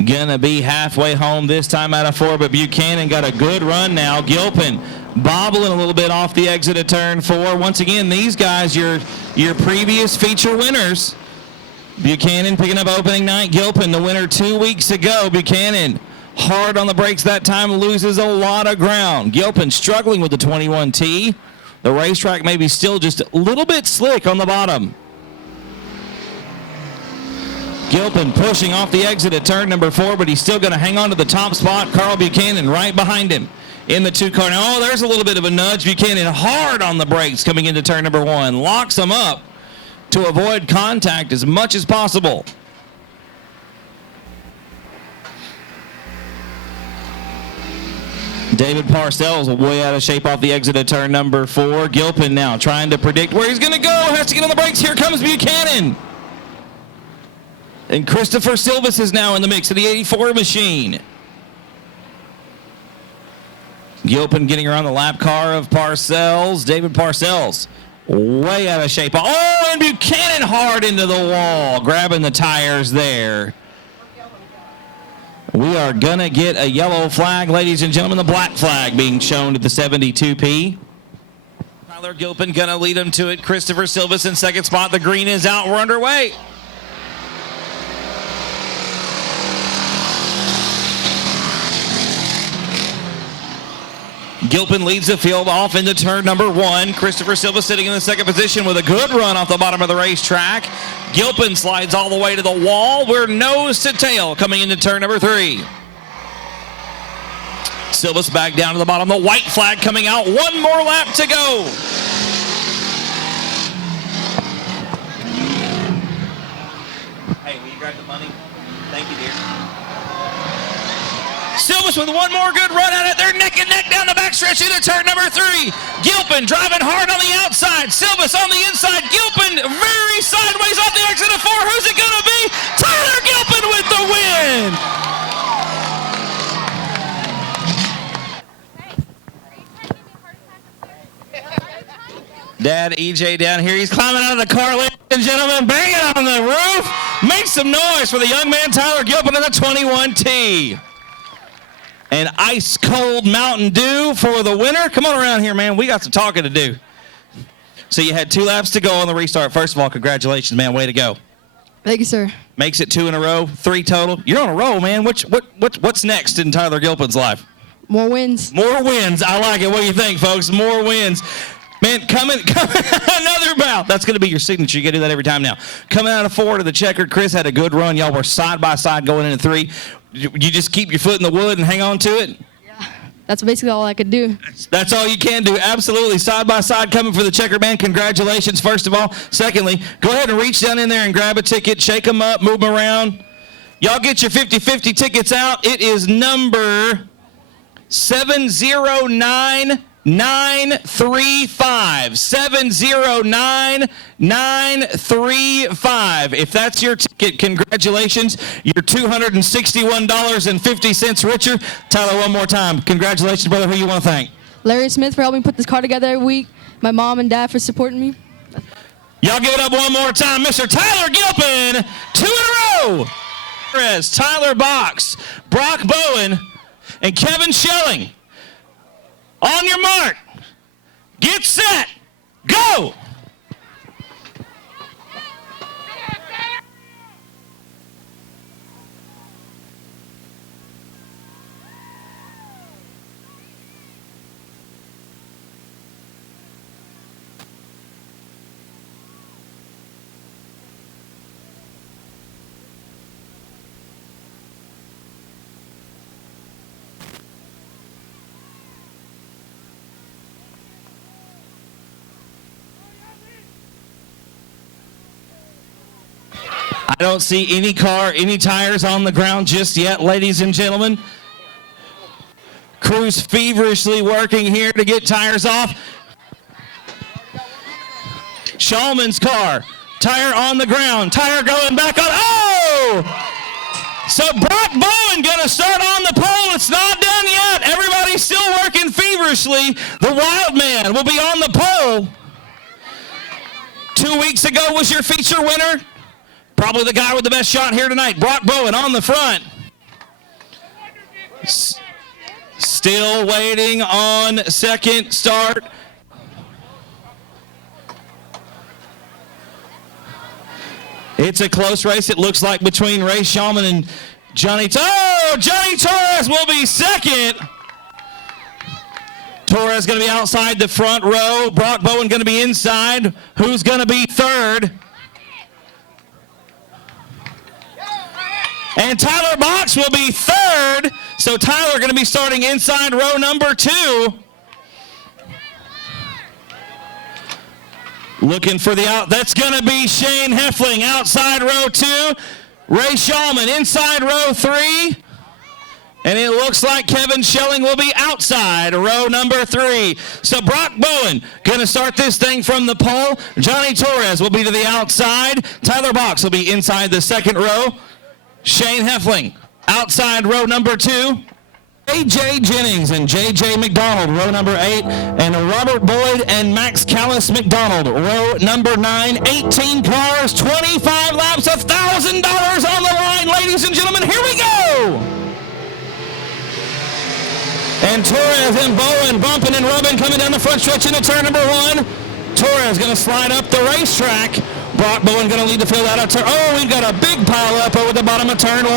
Gonna be halfway home this time out of 4, but Buchanan got a good run now. Gilpin bobbling a little bit off the exit of turn 4. Once again, these guys, your previous feature winners. Buchanan picking up opening night. Gilpin, the winner 2 weeks ago. Buchanan hard on the brakes that time, loses a lot of ground. Gilpin struggling with the 21T. The racetrack maybe still just a little bit slick on the bottom. Gilpin pushing off the exit at turn number 4, but he's still going to hang on to the top spot. Carl Buchanan right behind him in the 2 car. Now, there's a little bit of a nudge. Buchanan hard on the brakes coming into turn number 1. Locks him up to avoid contact as much as possible. David Parcells way out of shape off the exit of turn number 4. Gilpin now trying to predict where he's going to go. Has to get on the brakes. Here comes Buchanan. And Christopher Silvis is now in the mix of the 84 machine. Gilpin getting around the lap car of Parcells. David Parcells way out of shape. Oh, and Buchanan hard into the wall, grabbing the tires there. We are going to get a yellow flag, ladies and gentlemen, the black flag being shown at the 72P. Tyler Gilpin going to lead him to it. Christopher Silvis in second spot. The green is out. We're underway. Gilpin leads the field off into turn number 1. Christopher Silva sitting in the second position with a good run off the bottom of the racetrack. Gilpin slides all the way to the wall. We're nose to tail coming into turn number 3. Silva's back down to the bottom. The white flag coming out. 1 more lap to go. Hey, will you grab the money? Thank you, dear. Silvis with 1 more good run at it. They're neck and neck down the backstretch into turn number 3. Gilpin driving hard on the outside. Silvis on the inside. Gilpin very sideways off the exit of 4. Who's it going to be? Tyler Gilpin with the win. Dad EJ down here. He's climbing out of the car, ladies and gentlemen. Bang it on the roof. Make some noise for the young man Tyler Gilpin in the 21T. And ice cold Mountain Dew for the winner. Come on around here, man. We got some talking to do. So you had 2 laps to go on the restart. First of all, congratulations, man. Way to go. Thank you, sir. Makes it 2 in a row, 3 total. You're on a roll, man. What's next in Tyler Gilpin's life? More wins. More wins. I like it. What do you think, folks? More wins. Man, coming another bout. That's going to be your signature. You got to do that every time now. Coming out of 4 to the checkered, Chris had a good run. Y'all were side by side going into 3. You just keep your foot in the wood and hang on to it? Yeah. That's basically all I could do. That's all you can do. Absolutely. Side by side coming for the checkered, man. Congratulations, first of all. Secondly, go ahead and reach down in there and grab a ticket. Shake them up. Move them around. Y'all get your 50-50 tickets out. It is number 709935. 709935. If that's your ticket, congratulations. You're $261.50 richer. Tyler, one more time. Congratulations, brother. Who you want to thank? Larry Smith for helping put this car together every week. My mom and dad for supporting me. Y'all give it up one more time. Mr. Tyler Gilpin, 2 in a row. Tyler Box, Brock Bowen, and Kevin Schelling. On your mark, get set, go! I don't see any tires on the ground just yet, ladies and gentlemen. Crew's feverishly working here to get tires off. Shulman's car, tire on the ground, tire going back on. Oh! So Brock Bowen gonna start on the pole. It's not done yet. Everybody's still working feverishly. The Wild Man will be on the pole. 2 weeks ago was your feature winner. Probably the guy with the best shot here tonight. Brock Bowen on the front. Still waiting on second start. It's a close race, it looks like, between Ray Shulman and Johnny Torres will be second. Torres going to be outside the front row. Brock Bowen going to be inside. Who's going to be third? And Tyler Box will be third. So Tyler going to be starting inside row number 2. Looking for the out. That's going to be Shane Heffling outside row 2. Ray Shulman inside row 3. And it looks like Kevin Schelling will be outside row number 3. So Brock Bowen going to start this thing from the pole. Johnny Torres will be to the outside. Tyler Box will be inside the second row. Shane Heffling, outside row number 2. A.J. Jennings and J.J. McDonald, row number 8. And Robert Boyd and Max Callis McDonald, row number 9. 18 cars, 25 laps, $1,000 on the line, ladies and gentlemen. Here we go! And Torres and Bowen bumping and rubbing, coming down the front stretch into turn number 1. Torres going to slide up the racetrack. Brock Bowen going to lead the field out of turn. Oh, we've got a big pile up over the bottom of turn 1.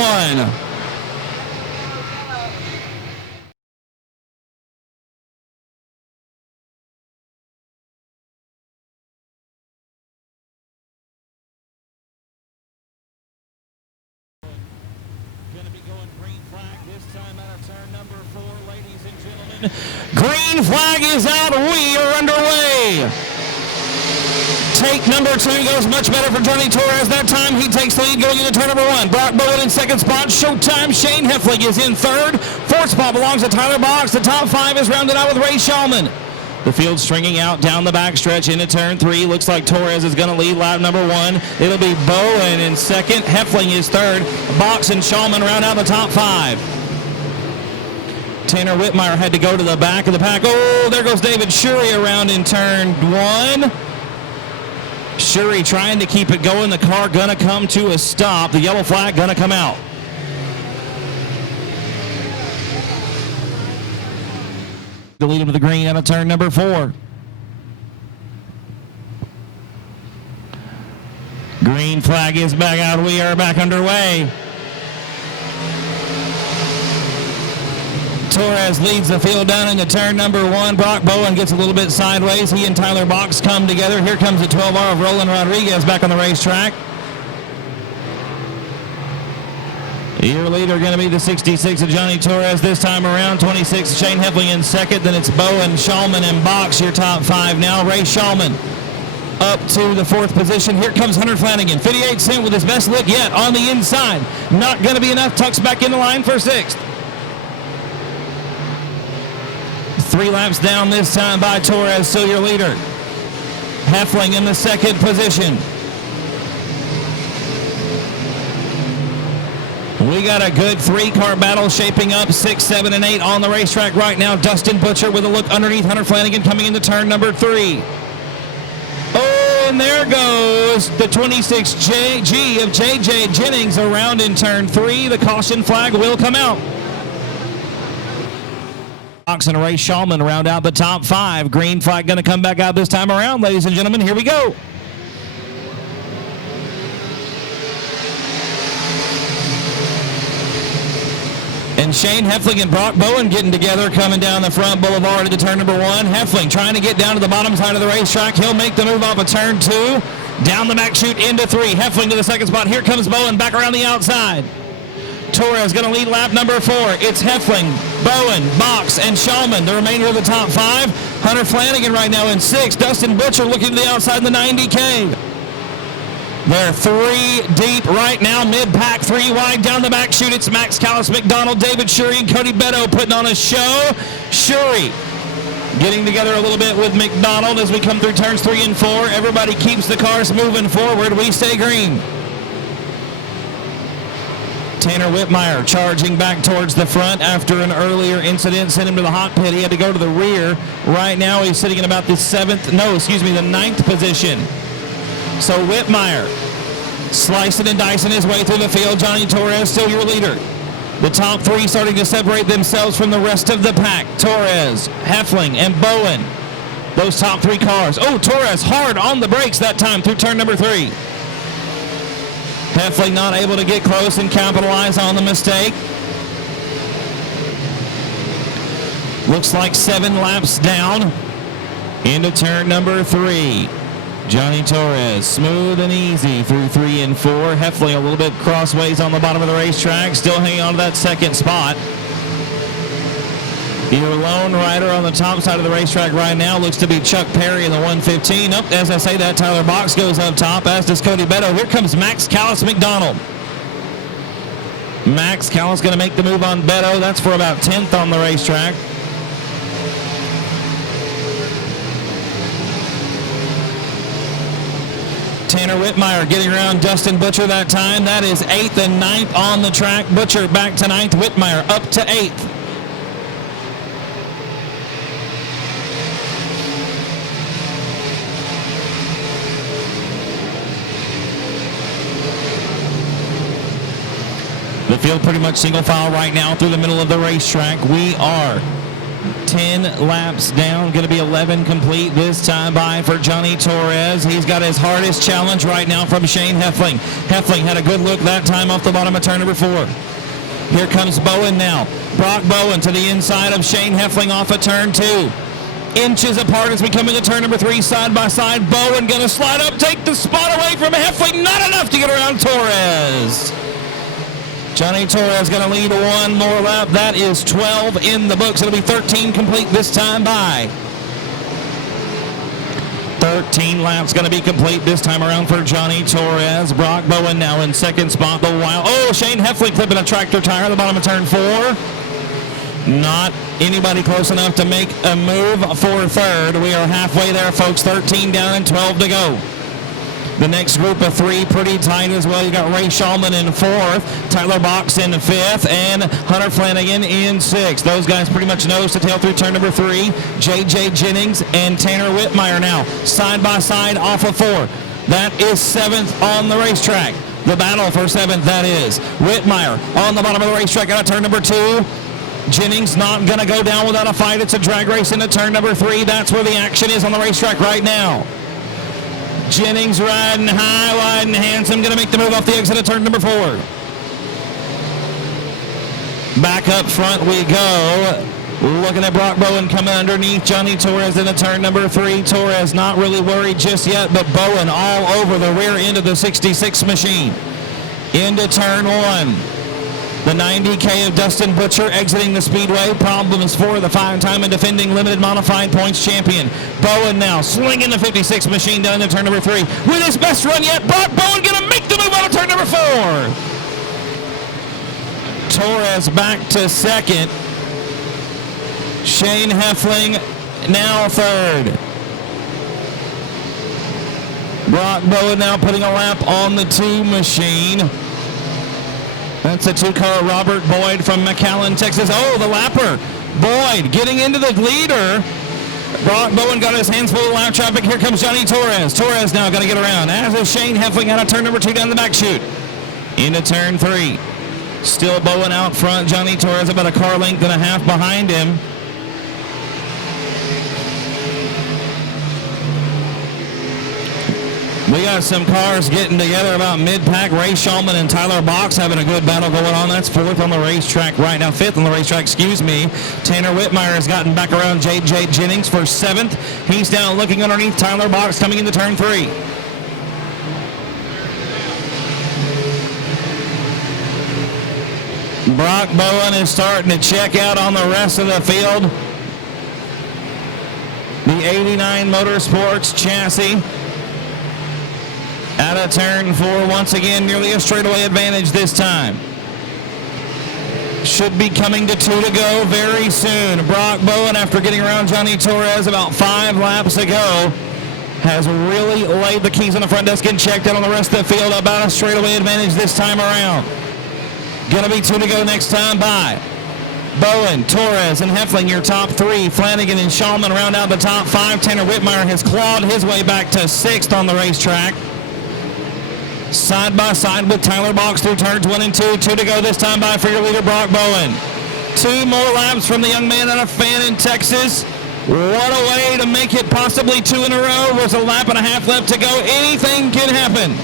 Going to be going green flag this time out of turn number 4, ladies and gentlemen. Green flag is out. We are underway. Take number 2 goes much better for Johnny Torres. That time he takes the lead going into turn number 1. Brock Bowen in second spot. Showtime. Shane Heffling is in third. Fourth spot belongs to Tyler Box. The top 5 is rounded out with Ray Shulman. The field stringing out down the backstretch into turn 3. Looks like Torres is going to lead lap number 1. It'll be Bowen in second. Heffling is third. Box and Shulman round out the top 5. Tanner Whitmire had to go to the back of the pack. Oh, there goes David Shurey around in turn 1. Shuri trying to keep it going. The car gonna come to a stop. The yellow flag gonna come out. The lead him to the green out of turn number 4. Green flag is back out. We are back underway. Torres leads the field down into turn number 1. Brock Bowen gets a little bit sideways. He and Tyler Box come together. Here comes the 12R of Roland Rodriguez back on the racetrack. Your leader going to be the 66 of Johnny Torres this time around. 26 Shane Heffling in second. Then it's Bowen, Shulman, and Box, your top 5 now. Ray Shulman up to the 4th position. Here comes Hunter Flanagan. 58 Cent with his best look yet on the inside. Not going to be enough. Tucks back in the line for 6th. 3 laps down this time by Torres, still your leader. Heffling in the 2nd position. We got a good 3-car battle shaping up, 6, 7, and 8 on the racetrack right now. Dustin Butcher with a look underneath Hunter Flanagan coming into turn number 3. Oh, and there goes the 26G of JJ Jennings around in turn 3. The caution flag will come out. Box and Ray Shulman round out the top 5. Green flag going to come back out this time around, ladies and gentlemen. Here we go. And Shane Heffling and Brock Bowen getting together, coming down the front boulevard into turn number 1. Heffling trying to get down to the bottom side of the racetrack. He'll make the move off of turn 2. Down the back chute into 3. Heffling to the 2nd spot. Here comes Bowen back around the outside. Torres going to lead lap number 4. It's Heffling, Bowen, Box, and Shulman, the remainder of the top 5. Hunter Flanagan right now in 6. Dustin Butcher looking to the outside in the 90K. They're 3 deep right now, mid-pack, 3 wide down the back chute. It's Max Callis, McDonald, David Shuri, and Cody Beto putting on a show. Shuri getting together a little bit with McDonald as we come through turns 3 and 4. Everybody keeps the cars moving forward. We stay green. Tanner Whitmire charging back towards the front after an earlier incident sent him to the hot pit. He had to go to the rear. Right now he's sitting in about the 9th position. So Whitmire slicing and dicing his way through the field. Johnny Torres still your leader. The top 3 starting to separate themselves from the rest of the pack. Torres, Heffling, and Bowen. Those top 3 cars. Oh, Torres hard on the brakes that time through turn number 3. Heffling not able to get close and capitalize on the mistake. Looks like 7 laps down into turn number 3. Johnny Torres, smooth and easy through 3 and 4. Heffling a little bit crossways on the bottom of the racetrack, still hanging on to that 2nd spot. Your lone rider on the top side of the racetrack right now looks to be Chuck Perry in the 115. Oh, as I say that, Tyler Box goes up top, as does Cody Beto. Here comes Max Callis McDonald. Max Callis going to make the move on Beto. That's for about 10th on the racetrack. Tanner Whitmire getting around Dustin Butcher that time. That is 8th and 9th on the track. Butcher back to 9th. Whitmire up to 8th. The field pretty much single file right now through the middle of the racetrack. We are 10 laps down, going to be 11 complete this time by for Johnny Torres. He's got his hardest challenge right now from Shane Heffling. Heffling had a good look that time off the bottom of turn number 4. Here comes Bowen now. Brock Bowen to the inside of Shane Heffling off of turn 2. Inches apart as we come into turn number 3, side by side. Bowen going to slide up, take the spot away from Heffling. Not enough to get around Torres. Johnny Torres going to lead 1 more lap. That is 12 in the books. It'll be 13 complete this time by. 13 laps going to be complete this time around for Johnny Torres. Brock Bowen now in 2nd spot. Shane Heffling flipping a tractor tire at the bottom of turn 4. Not anybody close enough to make a move for 3rd. We are halfway there, folks. 13 down and 12 to go. The next group of 3 pretty tight as well. You got Ray Shulman in 4th, Tyler Box in 5th, and Hunter Flanagan in 6th. Those guys pretty much nose to tail through turn number 3. JJ Jennings and Tanner Whitmire now side by side off of 4. That is 7th on the racetrack. The battle for 7th, that is. Whitmire on the bottom of the racetrack out of turn number 2. Jennings not going to go down without a fight. It's a drag race into turn number 3. That's where the action is on the racetrack right now. Jennings riding high, wide, and handsome. Going to make the move off the exit of turn number 4. Back up front we go. Looking at Brock Bowen coming underneath Johnny Torres into turn number 3. Torres not really worried just yet, but Bowen all over the rear end of the 66 machine. Into turn 1. The 90K of Dustin Butcher exiting the Speedway. Problems for the 5-time and defending limited modified points champion. Bowen now slinging the 56 machine down to turn number 3. With his best run yet, Brock Bowen going to make the move out of turn number 4. Torres back to 2nd. Shane Heffling now 3rd. Brock Bowen now putting a lap on the 2 machine. That's a 2-car Robert Boyd from McAllen, Texas. Oh, the lapper. Boyd getting into the leader. Brock Bowen got his hands full of lap traffic. Here comes Johnny Torres. Torres now going to get around. As is Shane Heffling out of turn number 2 down the back chute. Into turn 3. Still Bowen out front. Johnny Torres about a car length and a half behind him. We got some cars getting together about mid-pack. Ray Shulman and Tyler Box having a good battle going on. That's 4th on the racetrack right now. 5th on the racetrack, excuse me. Tanner Whitmire has gotten back around J.J. Jennings for 7th. He's down looking underneath Tyler Box coming into turn 3. Brock Bowen is starting to check out on the rest of the field. The 89 Motorsports chassis. Out of turn 4, once again, nearly a straightaway advantage this time. Should be coming to 2 to go very soon. Brock Bowen, after getting around Johnny Torres about 5 laps ago, has really laid the keys on the front desk and checked out on the rest of the field. About a straightaway advantage this time around. Going to be 2 to go next time by. Bowen, Torres, and Heffling, your top 3. Flanagan and Shulman round out the top 5. Tanner Whitmire has clawed his way back to 6th on the racetrack. Side by side with Tyler Box through turns 1 and 2. 2 to go this time by for your leader, Brock Bowen. 2 more laps from the young man out of Fan in Texas. What a way to make it possibly 2 in a row. There's a lap and a half left to go. Anything can happen.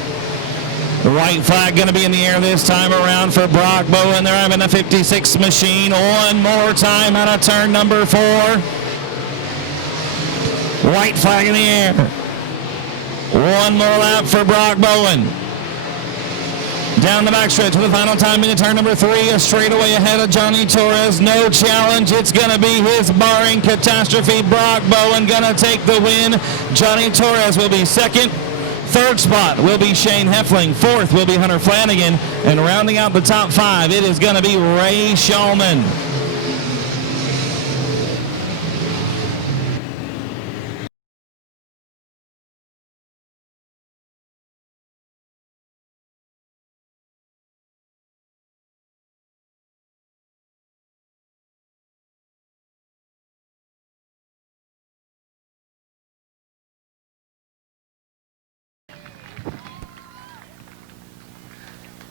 The white flag going to be in the air this time around for Brock Bowen. They're having a 56 machine. One more time out of turn number 4. White flag in the air. One more lap for Brock Bowen. Down the backstretch for the final time into turn number 3. A straightaway ahead of Johnny Torres. No challenge. It's going to be his barring catastrophe. Brock Bowen going to take the win. Johnny Torres will be 2nd. 3rd spot will be Shane Heffling. 4th will be Hunter Flanagan. And rounding out the top 5, it is going to be Ray Shulman.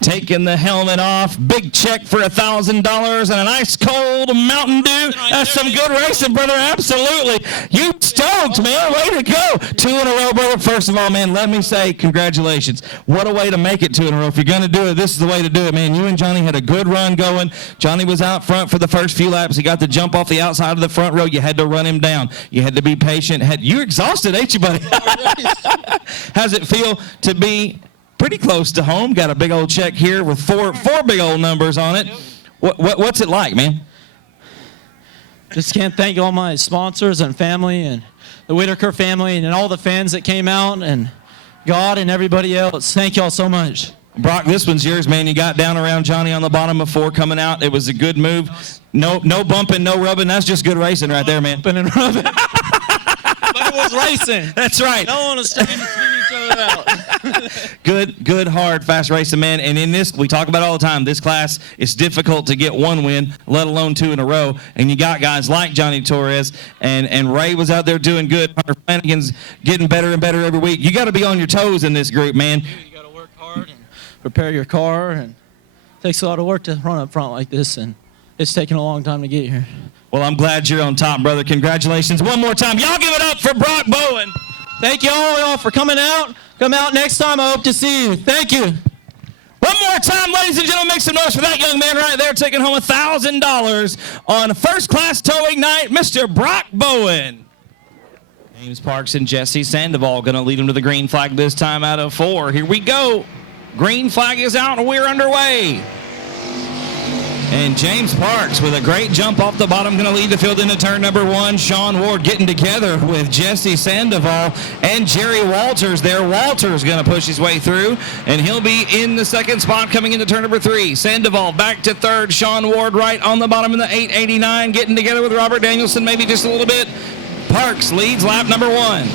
Taking the helmet off, big check for $1,000 and an ice cold Mountain Dew. That's some good racing, brother. Absolutely. You stoked, man. Way to go. 2 in a row, brother. First of all, man, let me say congratulations. What a way to make it 2 in a row. If you're going to do it, this is the way to do it, man. You and Johnny had a good run going. Johnny was out front for the first few laps. He got to jump off the outside of the front row. You had to run him down. You had to be patient. You're exhausted, ain't you, buddy? How's it feel to be pretty close to home? Got a big old check here with four big old numbers on it. What's it like, man? Just can't thank all my sponsors and family and the Whitaker family and all the fans that came out and God and everybody else. Thank y'all so much. Brock, this one's yours, man. You got down around Johnny on the bottom of 4 coming out. It was a good move. No bumping, no rubbing. That's just good racing right there, man. Bumping and rubbing. But it was racing. That's right. No one was trying to spin each other out. Good, hard, fast racing, man. And in this, we talk about it all the time, this class, it's difficult to get one win, let alone 2 in a row. And you got guys like Johnny Torres, and Ray was out there doing good. Hunter Flanagan's getting better and better every week. You got to be on your toes in this group, man. You got to work hard and prepare your car, and it takes a lot of work to run up front like this, and it's taken a long time to get here. Well, I'm glad you're on top, brother. Congratulations. One more time. Y'all give it up for Brock Bowen. Thank you all for coming out. Come out next time. I hope to see you. Thank you. One more time, ladies and gentlemen, make some noise for that young man right there taking home $1,000 on first-class towing night, Mr. Brock Bowen. James Parks and Jesse Sandoval going to lead him to the green flag this time out of 4. Here we go. Green flag is out, and we're underway. And James Parks with a great jump off the bottom, going to lead the field into turn number 1. Sean Ward getting together with Jesse Sandoval and Jerry Walters there. Walters going to push his way through, and he'll be in the second spot coming into turn number 3. Sandoval back to third. Sean Ward right on the bottom in the 889, getting together with Robert Danielson maybe just a little bit. Parks leads lap number 1.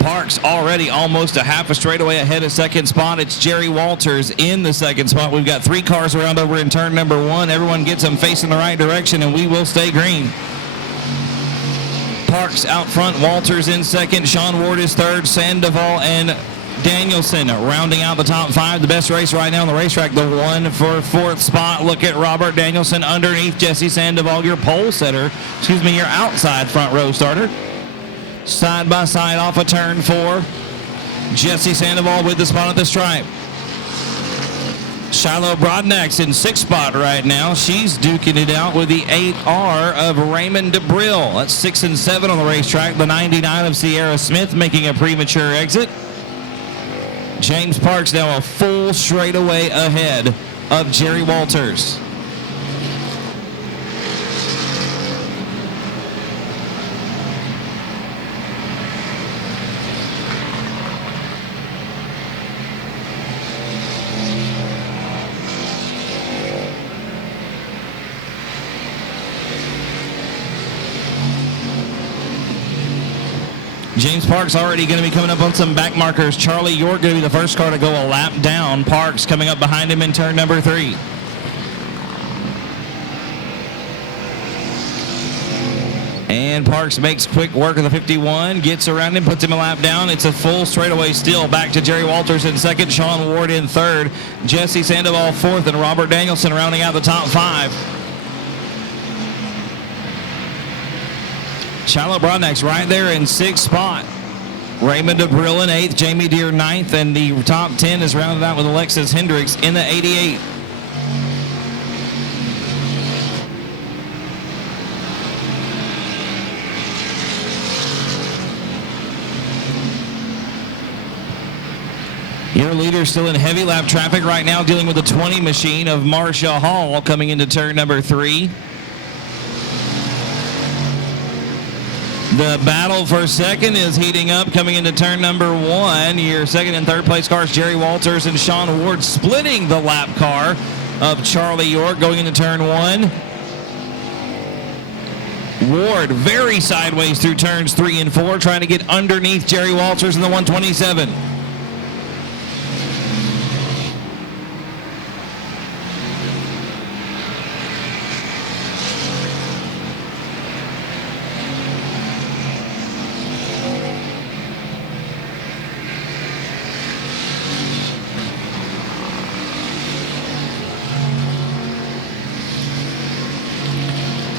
Parks already almost a half a straightaway ahead of second spot. It's Jerry Walters in the second spot. We've got 3 cars around over in turn number 1. Everyone gets them facing the right direction, and we will stay green. Parks out front, Walters in second, Sean Ward is third, Sandoval and Danielson rounding out the top 5. The best race right now on the racetrack, the one for 4th spot. Look at Robert Danielson underneath Jesse Sandoval, your pole setter, your outside front row starter. Side by side off of turn 4. Jesse Sandoval with the spot at the stripe. Shiloh Broadnack's in 6th spot right now. She's duking it out with the 8R of Raymond DeBrill. That's 6 and 7 on the racetrack. The 99 of Sierra Smith making a premature exit. James Parks now a full straightaway ahead of Jerry Walters. James Parks already going to be coming up on some back markers. Charlie York going to be the first car to go a lap down. Parks coming up behind him in turn number 3. And Parks makes quick work of the 51, gets around him, puts him a lap down. It's a full straightaway still. Back to Jerry Walters in second, Sean Ward in third, Jesse Sandoval 4th, and Robert Danielson rounding out the top 5. Shiloh Broadnack's right there in 6th spot. Raymond DeBrill in 8th, Jamie Deere 9th, and the top 10 is rounded out with Alexis Hendricks in the 88. Your leader still in heavy lap traffic right now, dealing with the 20 machine of Marcia Hall coming into turn number 3. The battle for second is heating up coming into turn number 1. Your second and third place cars, Jerry Walters and Sean Ward, splitting the lap car of Charlie York going into turn 1. Ward very sideways through turns 3 and 4, trying to get underneath Jerry Walters in the 127.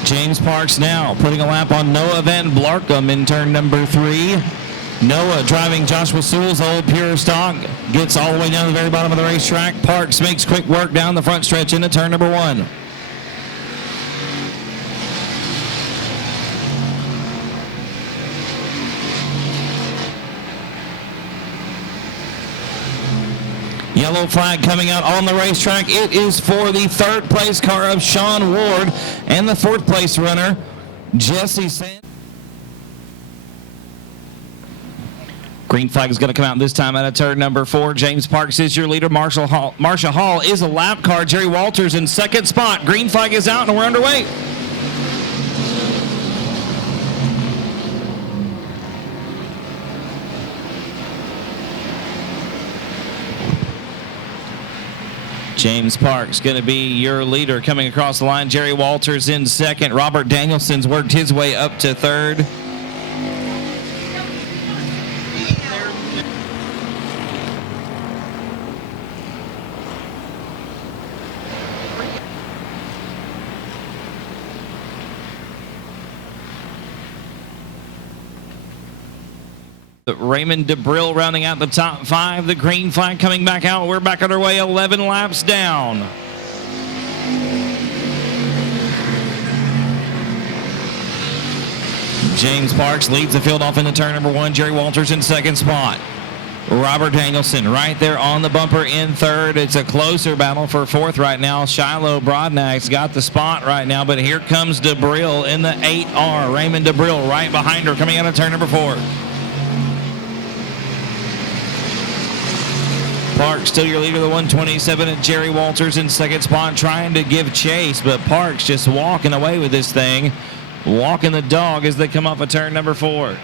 James Parks now putting a lap on Noah Van Blarkum in turn number 3. Noah driving Joshua Sewell's old pure stock, gets all the way down to the very bottom of the racetrack. Parks makes quick work down the front stretch into turn number 1. Yellow flag coming out on the racetrack. It is for the 3rd place car of Sean Ward and the 4th place runner, Jesse Sand. Green flag is going to come out this time out of turn number 4. James Parks is your leader. Marcia Hall is a lap car. Jerry Walters in 2nd spot. Green flag is out and we're underway. James Parks going to be your leader coming across the line. Jerry Walters in second. Robert Danielson's worked his way up to third. Raymond DeBrill rounding out the top 5. The green flag coming back out. We're back underway, 11 laps down. James Parks leads the field off into turn number 1. Jerry Walters in second spot. Robert Danielson right there on the bumper in third. It's a closer battle for fourth right now. Shiloh Brodnack's got the spot right now, but here comes DeBrill in the 8R. Raymond DeBrill right behind her coming out of turn number 4. Parks still your leader, the 127, and Jerry Walters in second spot trying to give chase, but Parks just walking away with this thing, walking the dog as they come off of turn number 4.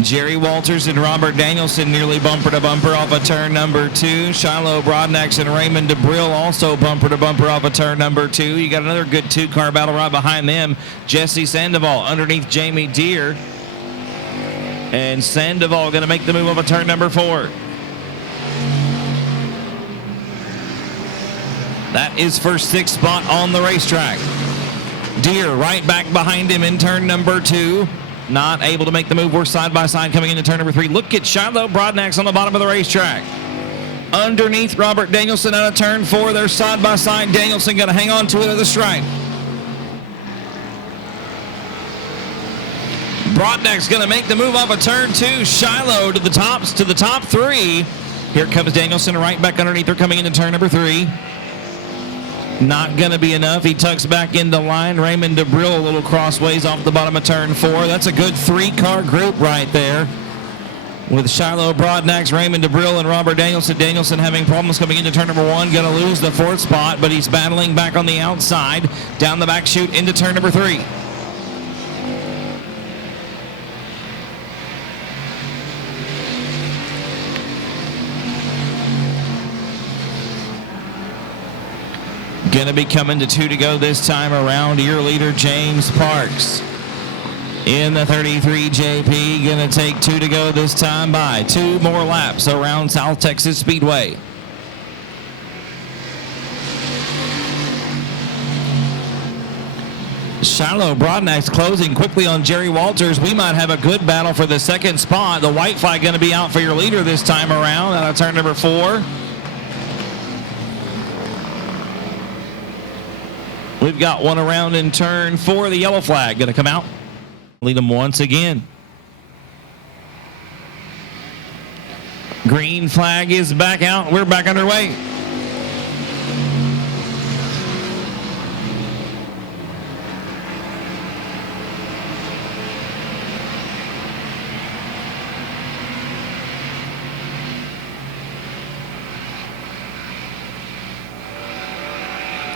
Jerry Walters and Robert Danielson nearly bumper to bumper off of turn number 2. Shiloh Brodnax and Raymond DeBrill also bumper to bumper off of turn number 2. You got another good 2-car battle right behind them. Jesse Sandoval underneath Jamie Deere. And Sandoval going to make the move off of turn number 4. That is for 6th spot on the racetrack. Deere right back behind him in turn number 2. Not able to make the move. We're side by side coming into turn number 3. Look at Shiloh Brodnax on the bottom of the racetrack. Underneath Robert Danielson out of turn 4. They're side by side. Danielson going to hang on to it at the stripe. Brodnax going to make the move off of turn 2. Shiloh to the top 3. Here comes Danielson right back underneath her coming into turn number 3. Not going to be enough. He tucks back into line. Raymond DeBrill a little crossways off the bottom of turn 4. That's a good 3-car group right there. With Shiloh Brodnax, Raymond DeBrill, and Robert Danielson. Danielson having problems coming into turn number 1. Going to lose the 4th spot, but he's battling back on the outside. Down the back chute into turn number 3. Going to be coming to 2 to go this time around. Your leader, James Parks. In the 33 JP, going to take 2 to go this time by 2 more laps around South Texas Speedway. Shiloh Brodnax closing quickly on Jerry Walters. We might have a good battle for the 2nd spot. The white flag going to be out for your leader this time around out of turn number 4. We've got one around in turn 4. The yellow flag going to come out. Lead them once again. Green flag is back out. We're back underway.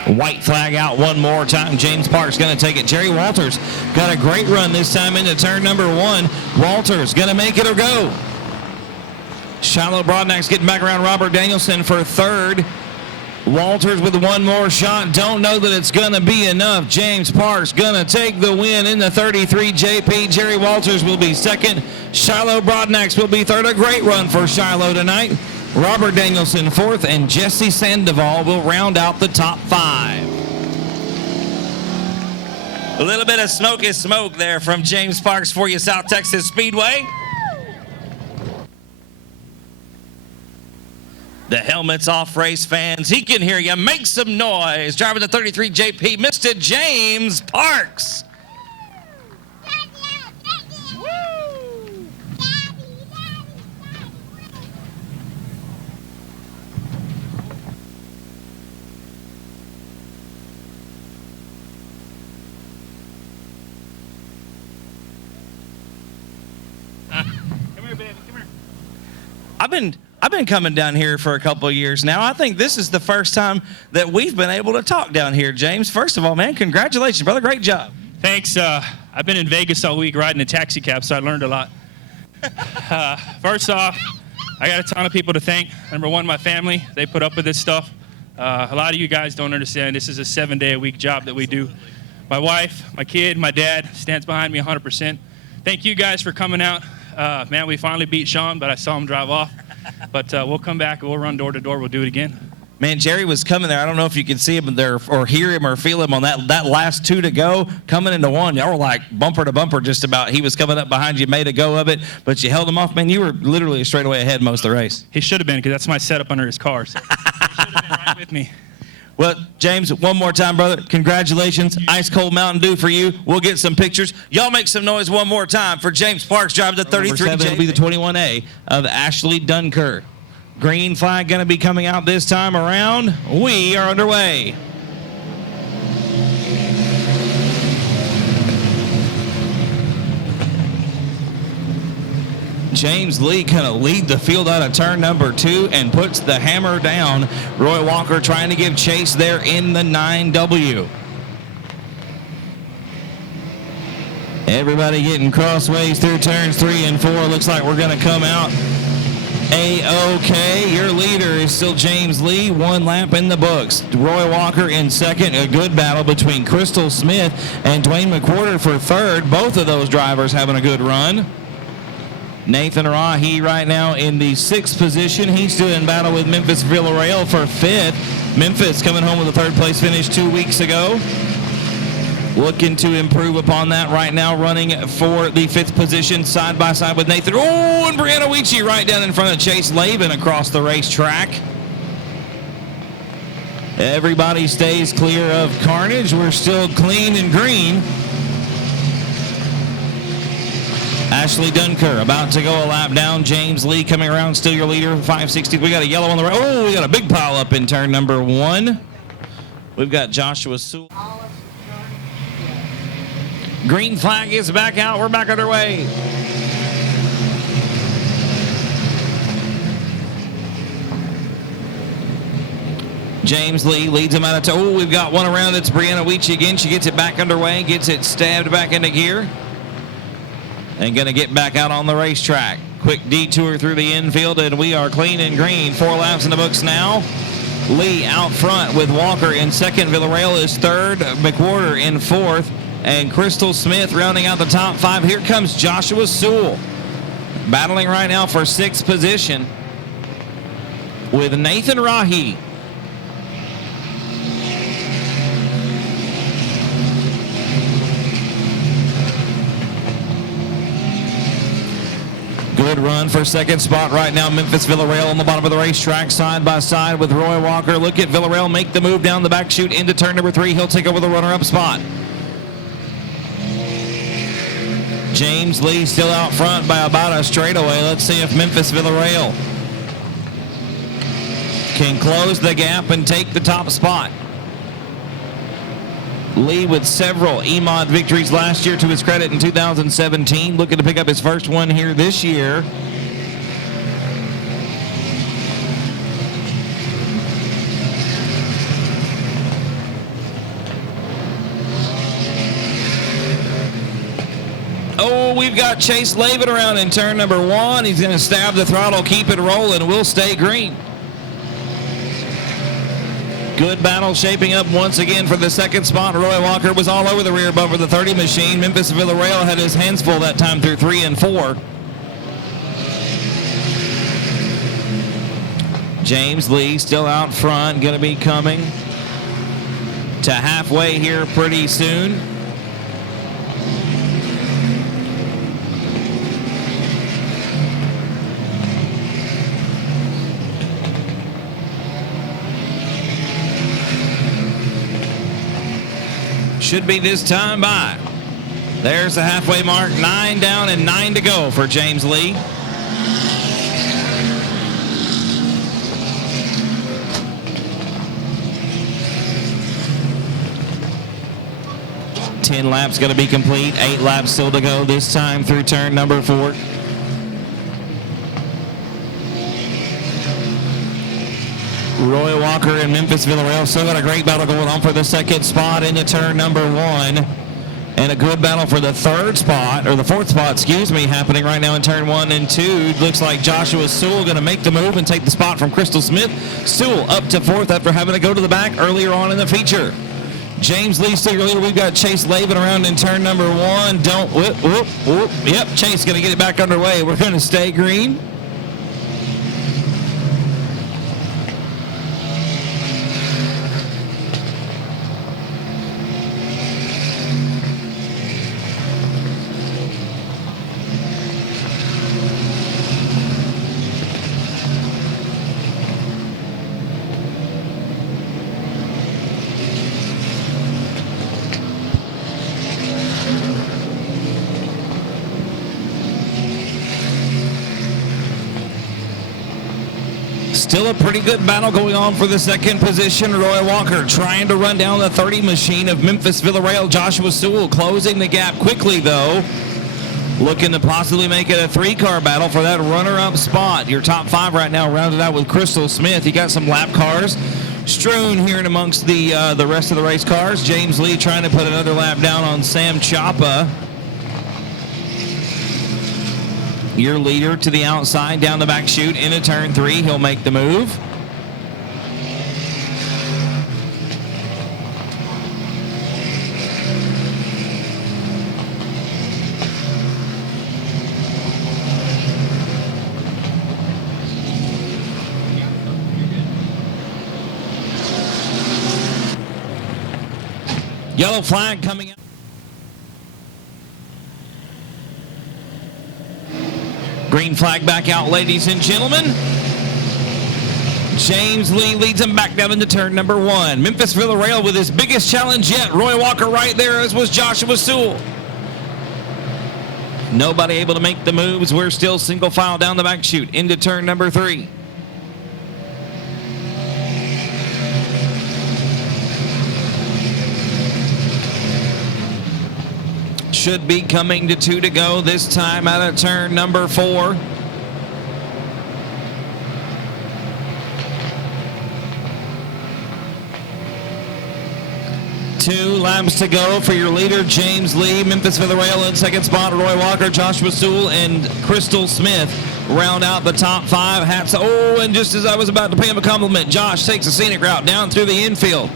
White flag out one more time. James Parks going to take it. Jerry Walters got a great run this time into turn number 1. Walters going to make it or go. Shiloh Brodnax getting back around Robert Danielson for 3rd. Walters with one more shot. Don't know that it's going to be enough. James Parks going to take the win in the 33 JP. Jerry Walters will be 2nd. Shiloh Brodnax will be 3rd. A great run for Shiloh tonight. Robert Danielson 4th, and Jesse Sandoval will round out the top 5. A little bit of smoke is smoke there from James Parks for you, South Texas Speedway. The helmet's off, race fans. He can hear you. Make some noise. Driving the 33 JP, Mr. James Parks. I've been coming down here for a couple of years now. I think this is the first time that we've been able to talk down here, James. First of all, man, congratulations, brother. Great job. Thanks. I've been in Vegas all week riding a taxi cab, so I learned a lot. First off, I got a ton of people to thank. Number one, my family. They put up with this stuff. A lot of you guys don't understand. This is a 7-day-a-week job that we do. My wife, my kid, my dad stands behind me 100%. Thank you guys for coming out. Man, we finally beat Sean, but I saw him drive off. But we'll come back and we'll run door to door. We'll do it again. Man, Jerry was coming there. I don't know if you can see him there or hear him or feel him on that last 2 to go, coming into one. Y'all were like bumper to bumper just about. He was coming up behind you, made a go of it, but you held him off. Man, you were literally straight away ahead most of the race. He should have been, because that's my setup under his car. So he should have been right with me. Well, James, one more time, brother. Congratulations. Ice cold Mountain Dew for you. We'll get some pictures. Y'all make some noise one more time for James Parks driving the 33. It'll be the 21A of Ashley Dunker. Green flag going to be coming out this time around. We are underway. James Lee kind of lead the field out of turn number 2 and puts the hammer down. Roy Walker trying to give chase there in the 9W. Everybody getting crossways through turns 3 and 4. Looks like we're going to come out A-OK. Your leader is still James Lee, 1 lap in the books. Roy Walker in second. A good battle between Crystal Smith and Dwayne McWhorter for third. Both of those drivers having a good run. Nathan Rahi right now in the 6th position. He's still in battle with Memphis Villarreal for 5th. Memphis coming home with a 3rd place finish 2 weeks ago. Looking to improve upon that right now, running for the 5th position side by side with Nathan. Oh, and Brianna Weechie right down in front of Chase Laban across the racetrack. Everybody stays clear of carnage. We're still clean and green. Ashley Dunker about to go a lap down. James Lee coming around, still your leader, 560. We got a yellow on the right. Oh, we got a big pile up in turn number 1. We've got Joshua Sewell. Green flag is back out. We're back underway. James Lee leads him out of toe. We've got one around. It's Brianna Weechie again. She gets it back underway, gets it stabbed back into gear. And going to get back out on the racetrack. Quick detour through the infield, and we are clean and green. 4 laps in the books now. Lee out front with Walker in second. Villarreal is third. McWhorter in fourth. And Crystal Smith rounding out the top 5. Here comes Joshua Sewell. Battling right now for 6th position with Nathan Rahi. Good run for 2nd spot right now. Memphis Villarreal on the bottom of the racetrack, side by side with Roy Walker. Look at Villarreal make the move down the back chute into turn number 3. He'll take over the runner-up spot. James Lee still out front by about a straightaway. Let's see if Memphis Villarreal can close the gap and take the top spot. Lee with several EMOD victories last year to his credit in 2017. Looking to pick up his first one here this year. Oh, we've got Chase Laban around in turn number 1. He's going to stab the throttle, keep it rolling. We'll stay green. Good battle shaping up once again for the 2nd spot. Roy Walker was all over the rear bumper of the 30 machine. Memphis Villarreal had his hands full that time through 3 and 4. James Lee still out front, going to be coming to halfway here pretty soon. Should be this time by. There's the halfway mark. 9 down and 9 to go for James Lee. Ten laps going to be complete. 8 laps still to go this time through turn number 4. Roy Walker and Memphis Villarreal still got a great battle going on for the 2nd spot into turn number 1. And a good battle for the fourth spot, happening right now in turn 1 and 2. Looks like Joshua Sewell going to make the move and take the spot from Crystal Smith. Sewell up to 4th after having to go to the back earlier on in the feature. James Lee still your leader. We've got Chase Lavin around in turn number 1. Yep, Chase going to get it back underway. We're going to stay green. Still a pretty good battle going on for the second position. Roy Walker trying to run down the 30 machine of Memphis Villarreal. Joshua Sewell closing the gap quickly, though. Looking to possibly make it a 3-car battle for that runner-up spot. Your top 5 right now rounded out with Crystal Smith. You got some lap cars strewn here in amongst the rest of the race cars. James Lee trying to put another lap down on Sam Chapa. Your leader to the outside, down the back chute into turn 3. He'll make the move. Yellow flag coming out. Green flag back out, ladies and gentlemen. James Lee leads him back down into turn number 1. Memphis Villarreal with his biggest challenge yet. Roy Walker right there, as was Joshua Sewell. Nobody able to make the moves. We're still single file down the back chute into turn number 3. Should be coming to 2 to go this time out of turn number 4. Two laps to go for your leader, James Lee. Memphis Villarreal in second spot. Roy Walker, Joshua Sewell, and Crystal Smith round out the top 5. Hats. Oh, and just as I was about to pay him a compliment, Josh takes a scenic route down through the infield.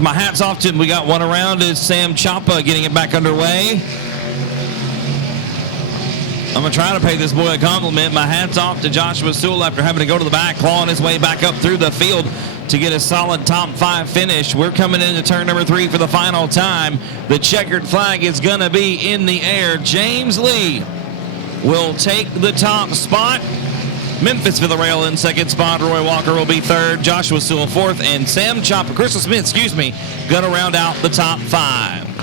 My hat's off to him. We got one around is Sam Chapa getting it back underway. I'm going to try to pay this boy a compliment. My hat's off to Joshua Sewell after having to go to the back, clawing his way back up through the field to get a solid top 5 finish. We're coming into turn number 3 for the final time. The checkered flag is going to be in the air. James Lee will take the top spot. Memphis Villarreal in second spot. Roy Walker will be 3rd. Joshua Sewell 4th. And Sam Chapa, Crystal Smith, going to round out the top 5.